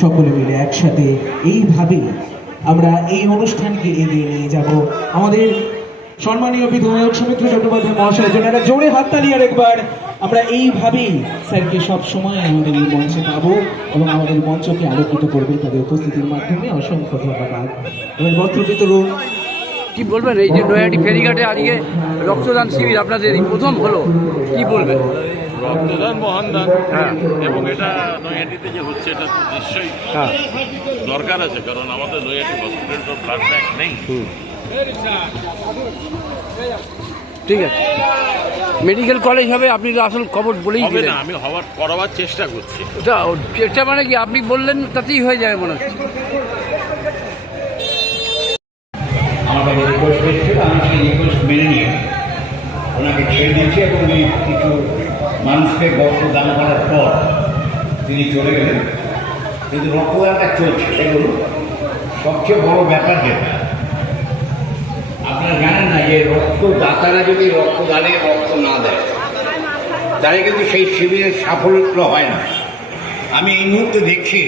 সকলে মিলে একসাথে এইভাবে আমরা এই অনুষ্ঠানকে এগিয়ে নিয়ে যাব। আমাদের সম্মানীয় বিধায়ক সৌমিত্র চট্টোপাধ্যায় মহাশয়ের জন্য একটা জোরে হাততালি আর একবার। আমরা এইভাবেই স্যারকে সব সময় আমাদের এই মঞ্চে পাবো এবং আমাদের মঞ্চকে আলোকিত করবে তাদের উপস্থিতির মাধ্যমে। অসংখ্য ধন্যবাদ। এবং বস্ত্র বিতরণ কি বলবেন, এই যে নয়াটি ফেরিঘাটে আজকে রক্তদান শিবির আপনাদের এই প্রথম হলো, কি বলবেন? রক্তদান মহান দান, এবং এটা নৈহাটিতে যে হচ্ছে এটা তো নিশ্চয়ই দরকার আছে, কারণ আমাদের নৈহাটি হসপিটাল তো ব্লাড ব্যাংক নেই। ঠিক আছে, মেডিকেল কলেজ হবে, আপনি তো আসল খবর বলেই হবে দিলেন। না, আমি করাবার চেষ্টা করছি। চেষ্টা মানে কি, আপনি বললেন তাতেই হয়ে যাবে মনে হচ্ছে। আমাকে রিকোয়েস্ট করেছিল, আমি সেই রিকোয়েস্ট মেনে নিয়ে ওনাকে ছেড়ে দিয়েছি এবং উনি কিছু মানুষকে বস্ত্র দান করার পর তিনি চলে গেলেন। কিন্তু রক্তদানটা চলছে। দেখুন, সবচেয়ে বড় ব্যাপার যেটা আপনারা জানেন না, যে রক্তদাতারা যদি রক্তদানে রক্ত না দেয় তাহলে কিন্তু সেই শিবিরের সাফল্য হয় না। আমি এই মুহূর্তে দেখছি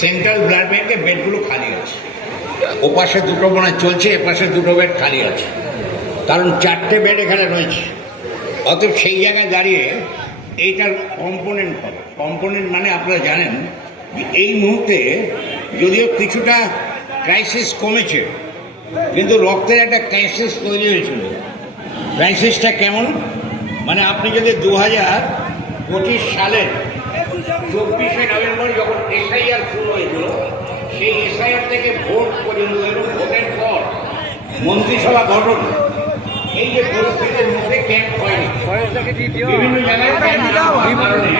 সেন্ট্রাল ব্লাড ব্যাংকের বেডগুলো খালি আছে। ওপাশে দুটো মনে চলছে, এপাশে দুটো বেড খালি আছে, কারণ 4টে বেড এখানে রয়েছে। অতএব সেই জায়গায় দাঁড়িয়ে এইটার কম্পোনেন্ট মানে আপনারা জানেন যে এই মুহূর্তে যদিও কিছুটা ক্রাইসিস কমেছে, কিন্তু রক্তের একটা ক্রাইসিস তৈরি হয়েছিল। ক্রাইসিসটা কেমন, মানে আপনি যদি 2025 সালের 24শে নভেম্বর যখন এসআইআর শুরু হয়েছিল, সেই এসআইআর থেকে ভোট পর্যন্ত এবং ভোটের পর মন্ত্রিসভা গঠন, এই যে পরিস্থিতির মধ্যে ক্যাম্প হয়নি, বিভিন্ন জায়গায় ক্যাম্প না হওয়ার কারণে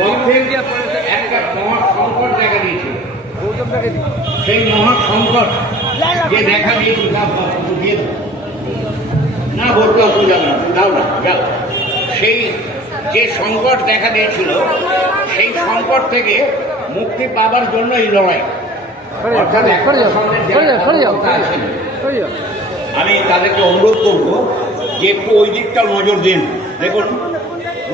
রক্তের একটা মহা সংকট দেখা দিয়েছিল। সেই মহা সংকট যে দেখা দিয়েছিল, না বলতে অসুবিধা না, দাও না যাও, সেই যে সংকট দেখা দিয়েছিল সেই সংকট থেকে মুক্তি পাবার জন্য এই লড়াই। অর্থাৎ আমি তাদেরকে অনুরোধ করব যে একটু ওই দিকটা নজর দিন। দেখুন,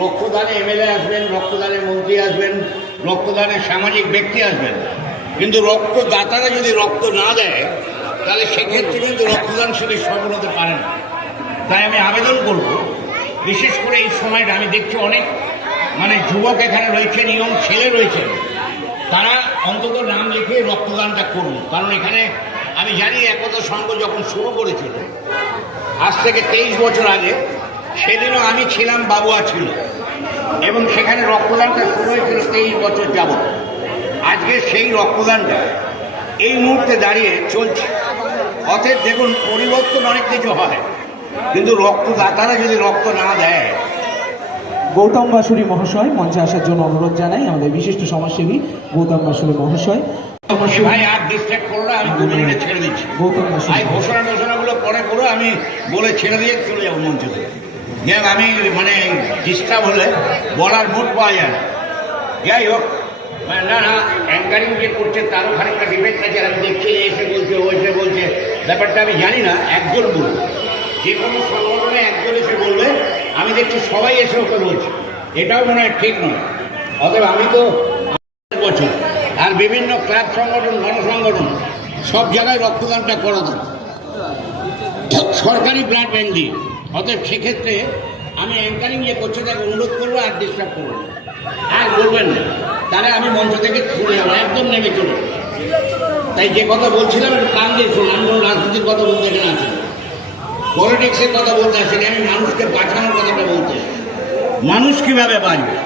রক্তদানে এমএলএ আসবেন, রক্তদানে মন্ত্রী আসবেন, রক্তদানে সামাজিক ব্যক্তি আসবেন, কিন্তু রক্তদাতারা যদি রক্ত না দেয় তাহলে সেক্ষেত্রে কিন্তু রক্তদান শিবির সফল হতে পারে না। তাই আমি আবেদন করব, বিশেষ করে এই সময়টা আমি দেখছি অনেক যুবক এখানে রয়েছেন, ইয়ং ছেলে রয়েছেন, তারা অন্তত নাম লিখে রক্তদানটা করুন। কারণ এখানে আমি জানি একতা সংঘ যখন শুরু করেছিল আজ থেকে 23 বছর আগে, সেদিনও আমি ছিলাম, বাবুয়া ছিল, এবং সেখানে রক্তদানটা শুরু হয়েছিল 23 বছর যাবত। আজকে সেই রক্তদানটা এই মুহূর্তে দাঁড়িয়ে চলছে। অতএব দেখুন, পরিবর্তন অনেক কিছু হয়, কিন্তু রক্তদাতারা যদি রক্ত না দেয়। গৌতম বাসুরি মহাশয় মঞ্চে আসার জন্য অনুরোধ জানাই। আমাদের বিশিষ্ট সমাজসেবী গৌতম বাসুরি মহাশয়। ভাই আর ডিস্ট্রাক্ট করো না, আমি 2 মিনিটে ছেড়ে দিচ্ছি। গৌতম বাসুরি ভাই ঘোষণাগুলো পরে করো, আমি বলে ছেড়ে দিয়ে চলে যাবো মঞ্চ থেকে। আমি ডিস্টার্ব হলে বলার মুড পাওয়া যায় না। যাই হোক, না অ্যাঙ্কারিং যে করছে তারও খানিকটা ডিফেক্ট আছে। আমি দেখছি এসে বলছে, ও এসে বলছে, ব্যাপারটা আমি জানি না। একজন বলবে, যে কোনো সংগঠনে একজন এসে বলবে, আমি দেখছি সবাই এসে ওকে বলছে, এটাও মনে হয় ঠিক নয়। অতএব আমি তো বছর আর বিভিন্ন ক্লাব সংগঠন, গণসংগঠন সব জায়গায় রক্তদানটা করা দরকার, সরকারি ব্লাড ব্যাংক দিয়ে। অতএব সেক্ষেত্রে আমি অ্যাঙ্কারিং যে করছে তাকে অনুরোধ করবো আর ডিস্টার্ব করবো না, আর বলবেন না, তাহলে আমি মঞ্চ থেকে ছুড়ে যাবো, একদম নেমে চলো। তাই যে কথা বলছিলাম একটু কান দিয়ে শুনুন। আমি কোনো রাজনীতির কথা বলতে এখানে আছি, পলিটিক্সের কথা বলতে আসেনি, আমি মানুষকে বাঁচানোর কথাটা বলতে। মানুষ কীভাবে বাঁচবে,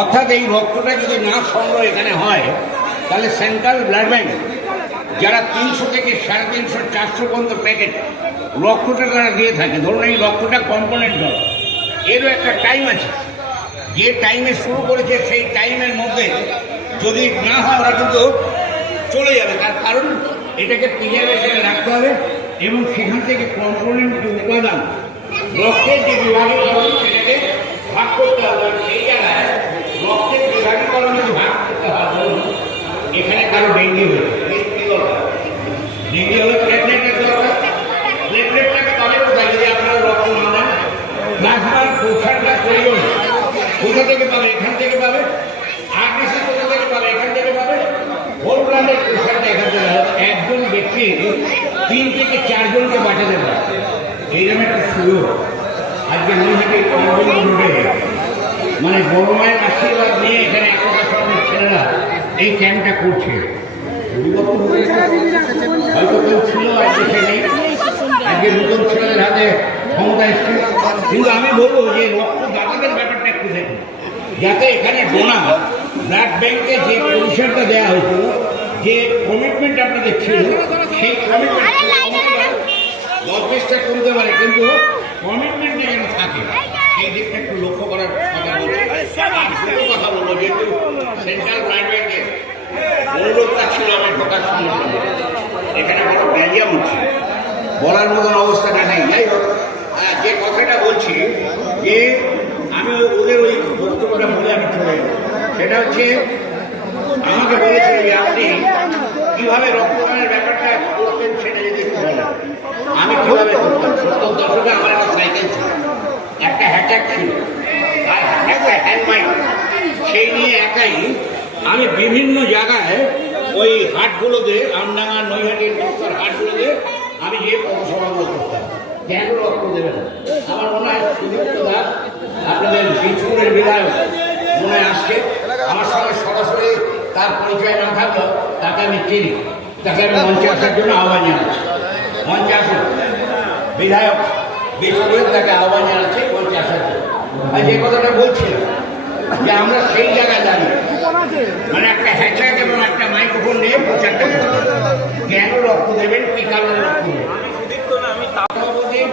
অর্থাৎ এই রক্তটা যদি না সংগ্রহ এখানে হয়, তাহলে সেন্ট্রাল ব্লাড ব্যাংক যারা 300 থেকে 350, 400 পর্যন্ত প্যাকেট রক্তটা তারা দিয়ে থাকে, ধরুন এই রক্তটা কম্পোনেন্ট হয়, এরও একটা টাইম আছে। যে টাইমে শুরু করেছে সেই টাইমের মধ্যে যদি না হয় ওরা কিন্তু চলে যাবে। তার কারণ এটাকে প্রিজার্ভেশনে রাখতে হবে এবং সেখান থেকে কম্পোনেন্ট উপাদান রক্তের যে বিভাগীকরণ সেটাকে ভাগ করতে হবে। সেই জায়গায় রক্তের বিভাগীকরণ যদি ভাগ করতে হবে, এখানে কারো ডেঙ্গি হয়েছে, ডেঙ্গি হলে প্লেটলেটের দরকার। প্লেটলেটটাকে তবে কোথায় যদি আপনারা রক্ত না দেন, প্লাজমার প্রসারটা প্রয়োজন কোথা থেকে পাবে? এখান থেকে পাবে। আরবিসি কোথা থেকে পাবে? এখান থেকে পাবে। হোল ব্লাডের প্রসারটা এখান থেকে হবে। একজন ব্যক্তি 3 থেকে 4 জনকে বাঁচাতে পারে, এইরকম একটা সুযোগ আজকে নৈহাটি রোডে মানে বড় মায়ের আশীর্বাদ নিয়ে এখানে একতা সঙ্গে ছেলেরা এই ক্যাম্পটা করছে। হয়তো কেউ ছিল আর দেশে নেই, আজকে নতুন ছেলেদের হাতে ক্ষমতা এসছে। কিন্তু আমি বলবো যে রক্তদাতাদের ব্যাপারটা একটু দেখুন, যাতে এখানে ডোনার ব্লাড ব্যাংকে যে পরিষেবাটা দেওয়া হয়েছিল, যে কমিটমেন্ট আপনাদের ছিল, সেই কমিটমেন্ট 10-20টা কমতে পারে, কিন্তু কমিটমেন্টটা যেন থাকে সেই দিকটা একটু লক্ষ্য করার কথা বলছি। দুটো কথা বলবো, যেহেতু সেন্ট্রাল ব্লাড ব্যাংকের অনুরোধটা ছিল আমার ঢোকার সঙ্গে সঙ্গে এখানে বড় ব্যারিয়াম হচ্ছে, বলার মতন অবস্থাটা নেই। যাই হোক, যে কথাটা বলছি যে আমি ওদের ওই বক্তব্যটা বলে আমি চলে যাব, সেটা হচ্ছে আমাকে বলেছিল যে আপনি কীভাবে রক্তদানের ব্যাপারটা করতেন সেটা যদি একটু বলেন। আমি কীভাবে করতাম, 70 দশকে আমার একটা সাইকেল ছিল, একটা হ্যাটাক ছিল আর একটা হ্যান্ডমাইক, সেই নিয়ে একাই আমি বিভিন্ন জায়গায় ওই হাটগুলোতে, আমডাঙ্গা নৈহাটির বস্তার হাটগুলোতে আমি যে পৌরসভাগুলো করতাম। কেন রক্ত দেবেন? আমার মনে হয় সুদীপ্ত দাস আপনাদের বীজপুরের বিধায়ক মনে আসছে, আমার সঙ্গে সরাসরি তার পরিচয় না থাকলেও তাকে আমি চিনি, তাকে আমি মঞ্চে আসার জন্য আহ্বান জানাচ্ছি। মঞ্চে আসুন, বিধায়ক বীজপুরের তাকে আহ্বান জানাচ্ছি মঞ্চে আসার জন্য। আর যে কথাটা বলছিলাম যে আমরা সেই জায়গায় দাঁড়িয়ে মানে একটা হ্যাচাক এবং একটা মাইক্রোফোন নিয়ে প্রচারটা করবো, কেন রক্ত দেবেন, কি কারণে রক্ত দেবেন।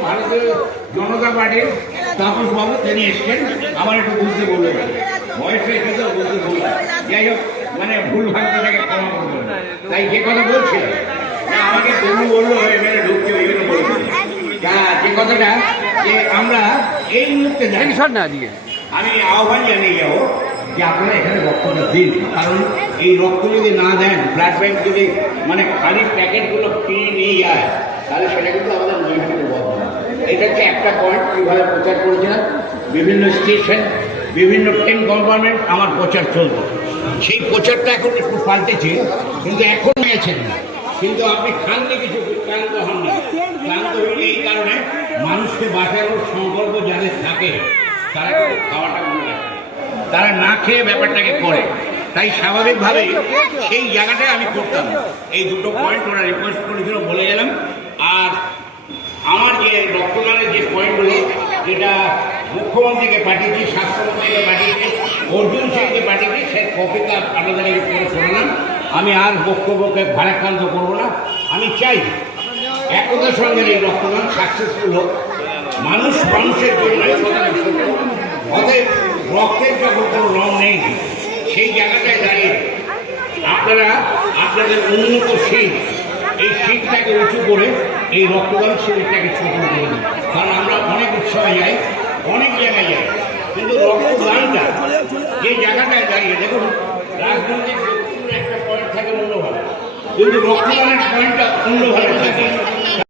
ভারতীয় জনতা পার্টির তাপসবাবু তিনি এসছেন, আমার একটু বুঝতে বলবেন, বয়স হয়ে কিন্তু বুঝতে বলবেন। যাই হোক, মানে ভুল ভাবটাকে ক্ষমা করবেন। তাই যে কথা বলছিলাম, আমাকে তবু বললো এখানে ঢুকছে, ওই জন্য বলছি যে কথাটা যে আমরা এই মুহূর্তে আমি আহ্বান জানিয়ে যাবো যে আপনারা এখানে রক্তটা দিন, কারণ এই রক্ত যদি না দেন, ব্লাড ব্যাংক যদি মানে খালি প্যাকেটগুলো কিনে নিয়ে যায়, তাহলে সেটা কিন্তু আমাদের নৈহাটিতে বদল না। এটা হচ্ছে একটা পয়েন্ট। কীভাবে প্রচার করেছিলাম, বিভিন্ন স্টেশন, বিভিন্ন ট্রেন কম্পার্টমেন্ট আমার প্রচার চলত, সেই প্রচারটা এখন একটু পাল্টেছে, কিন্তু এখন নিয়েছেন না। কিন্তু আপনি খাননি কিছু, ক্লান্ত হন না। ক্লান্ত হইলে এই কারণে মানুষকে বাঁচানোর সংকল্প যাদের থাকে তারা কিন্তু খাওয়াটা মনে রাখে, তারা না খেয়ে ব্যাপারটাকে করে। তাই স্বাভাবিকভাবেই সেই জায়গাটায় আমি করতাম। এই দুটো পয়েন্ট ওরা রিকোয়েস্ট করেছিল, বলে গেলাম। আর আমার যে রক্তদানের যে পয়েন্টগুলো, যেটা মুখ্যমন্ত্রীকে পাঠিয়েছি, স্বাস্থ্যমন্ত্রীকে পাঠিয়েছি, অর্জুন সিংকে পাঠিয়েছি, সেই কপিটা আপনাদের করে শোনালাম। আমি আর বক্তব্যকে ভারাক্রান্ত করবো না। আমি চাই একতার সঙ্গে এই রক্তদান সাকসেসফুল হোক, মানুষ মানুষের জন্য। অতএব রক্তের যখন কোনো রং নেই, সেই জায়গাটায় দাঁড়িয়ে আপনারা আপনাদের উন্নত শীত, এই শীতটাকে উঁচু করে এই রক্তদান শিবিরটাকে ছোট করে দিন। কারণ আমরা অনেক উৎসবে যাই, অনেক জায়গায় যাই, কিন্তু রক্তদানটা যে জায়গাটায় দাঁড়িয়ে, দেখুন রাজনৈতিক একটা পয়েন্ট থাকে অন্যভাবে, কিন্তু রক্তদানের পয়েন্টটা অন্যভাবে থাকে।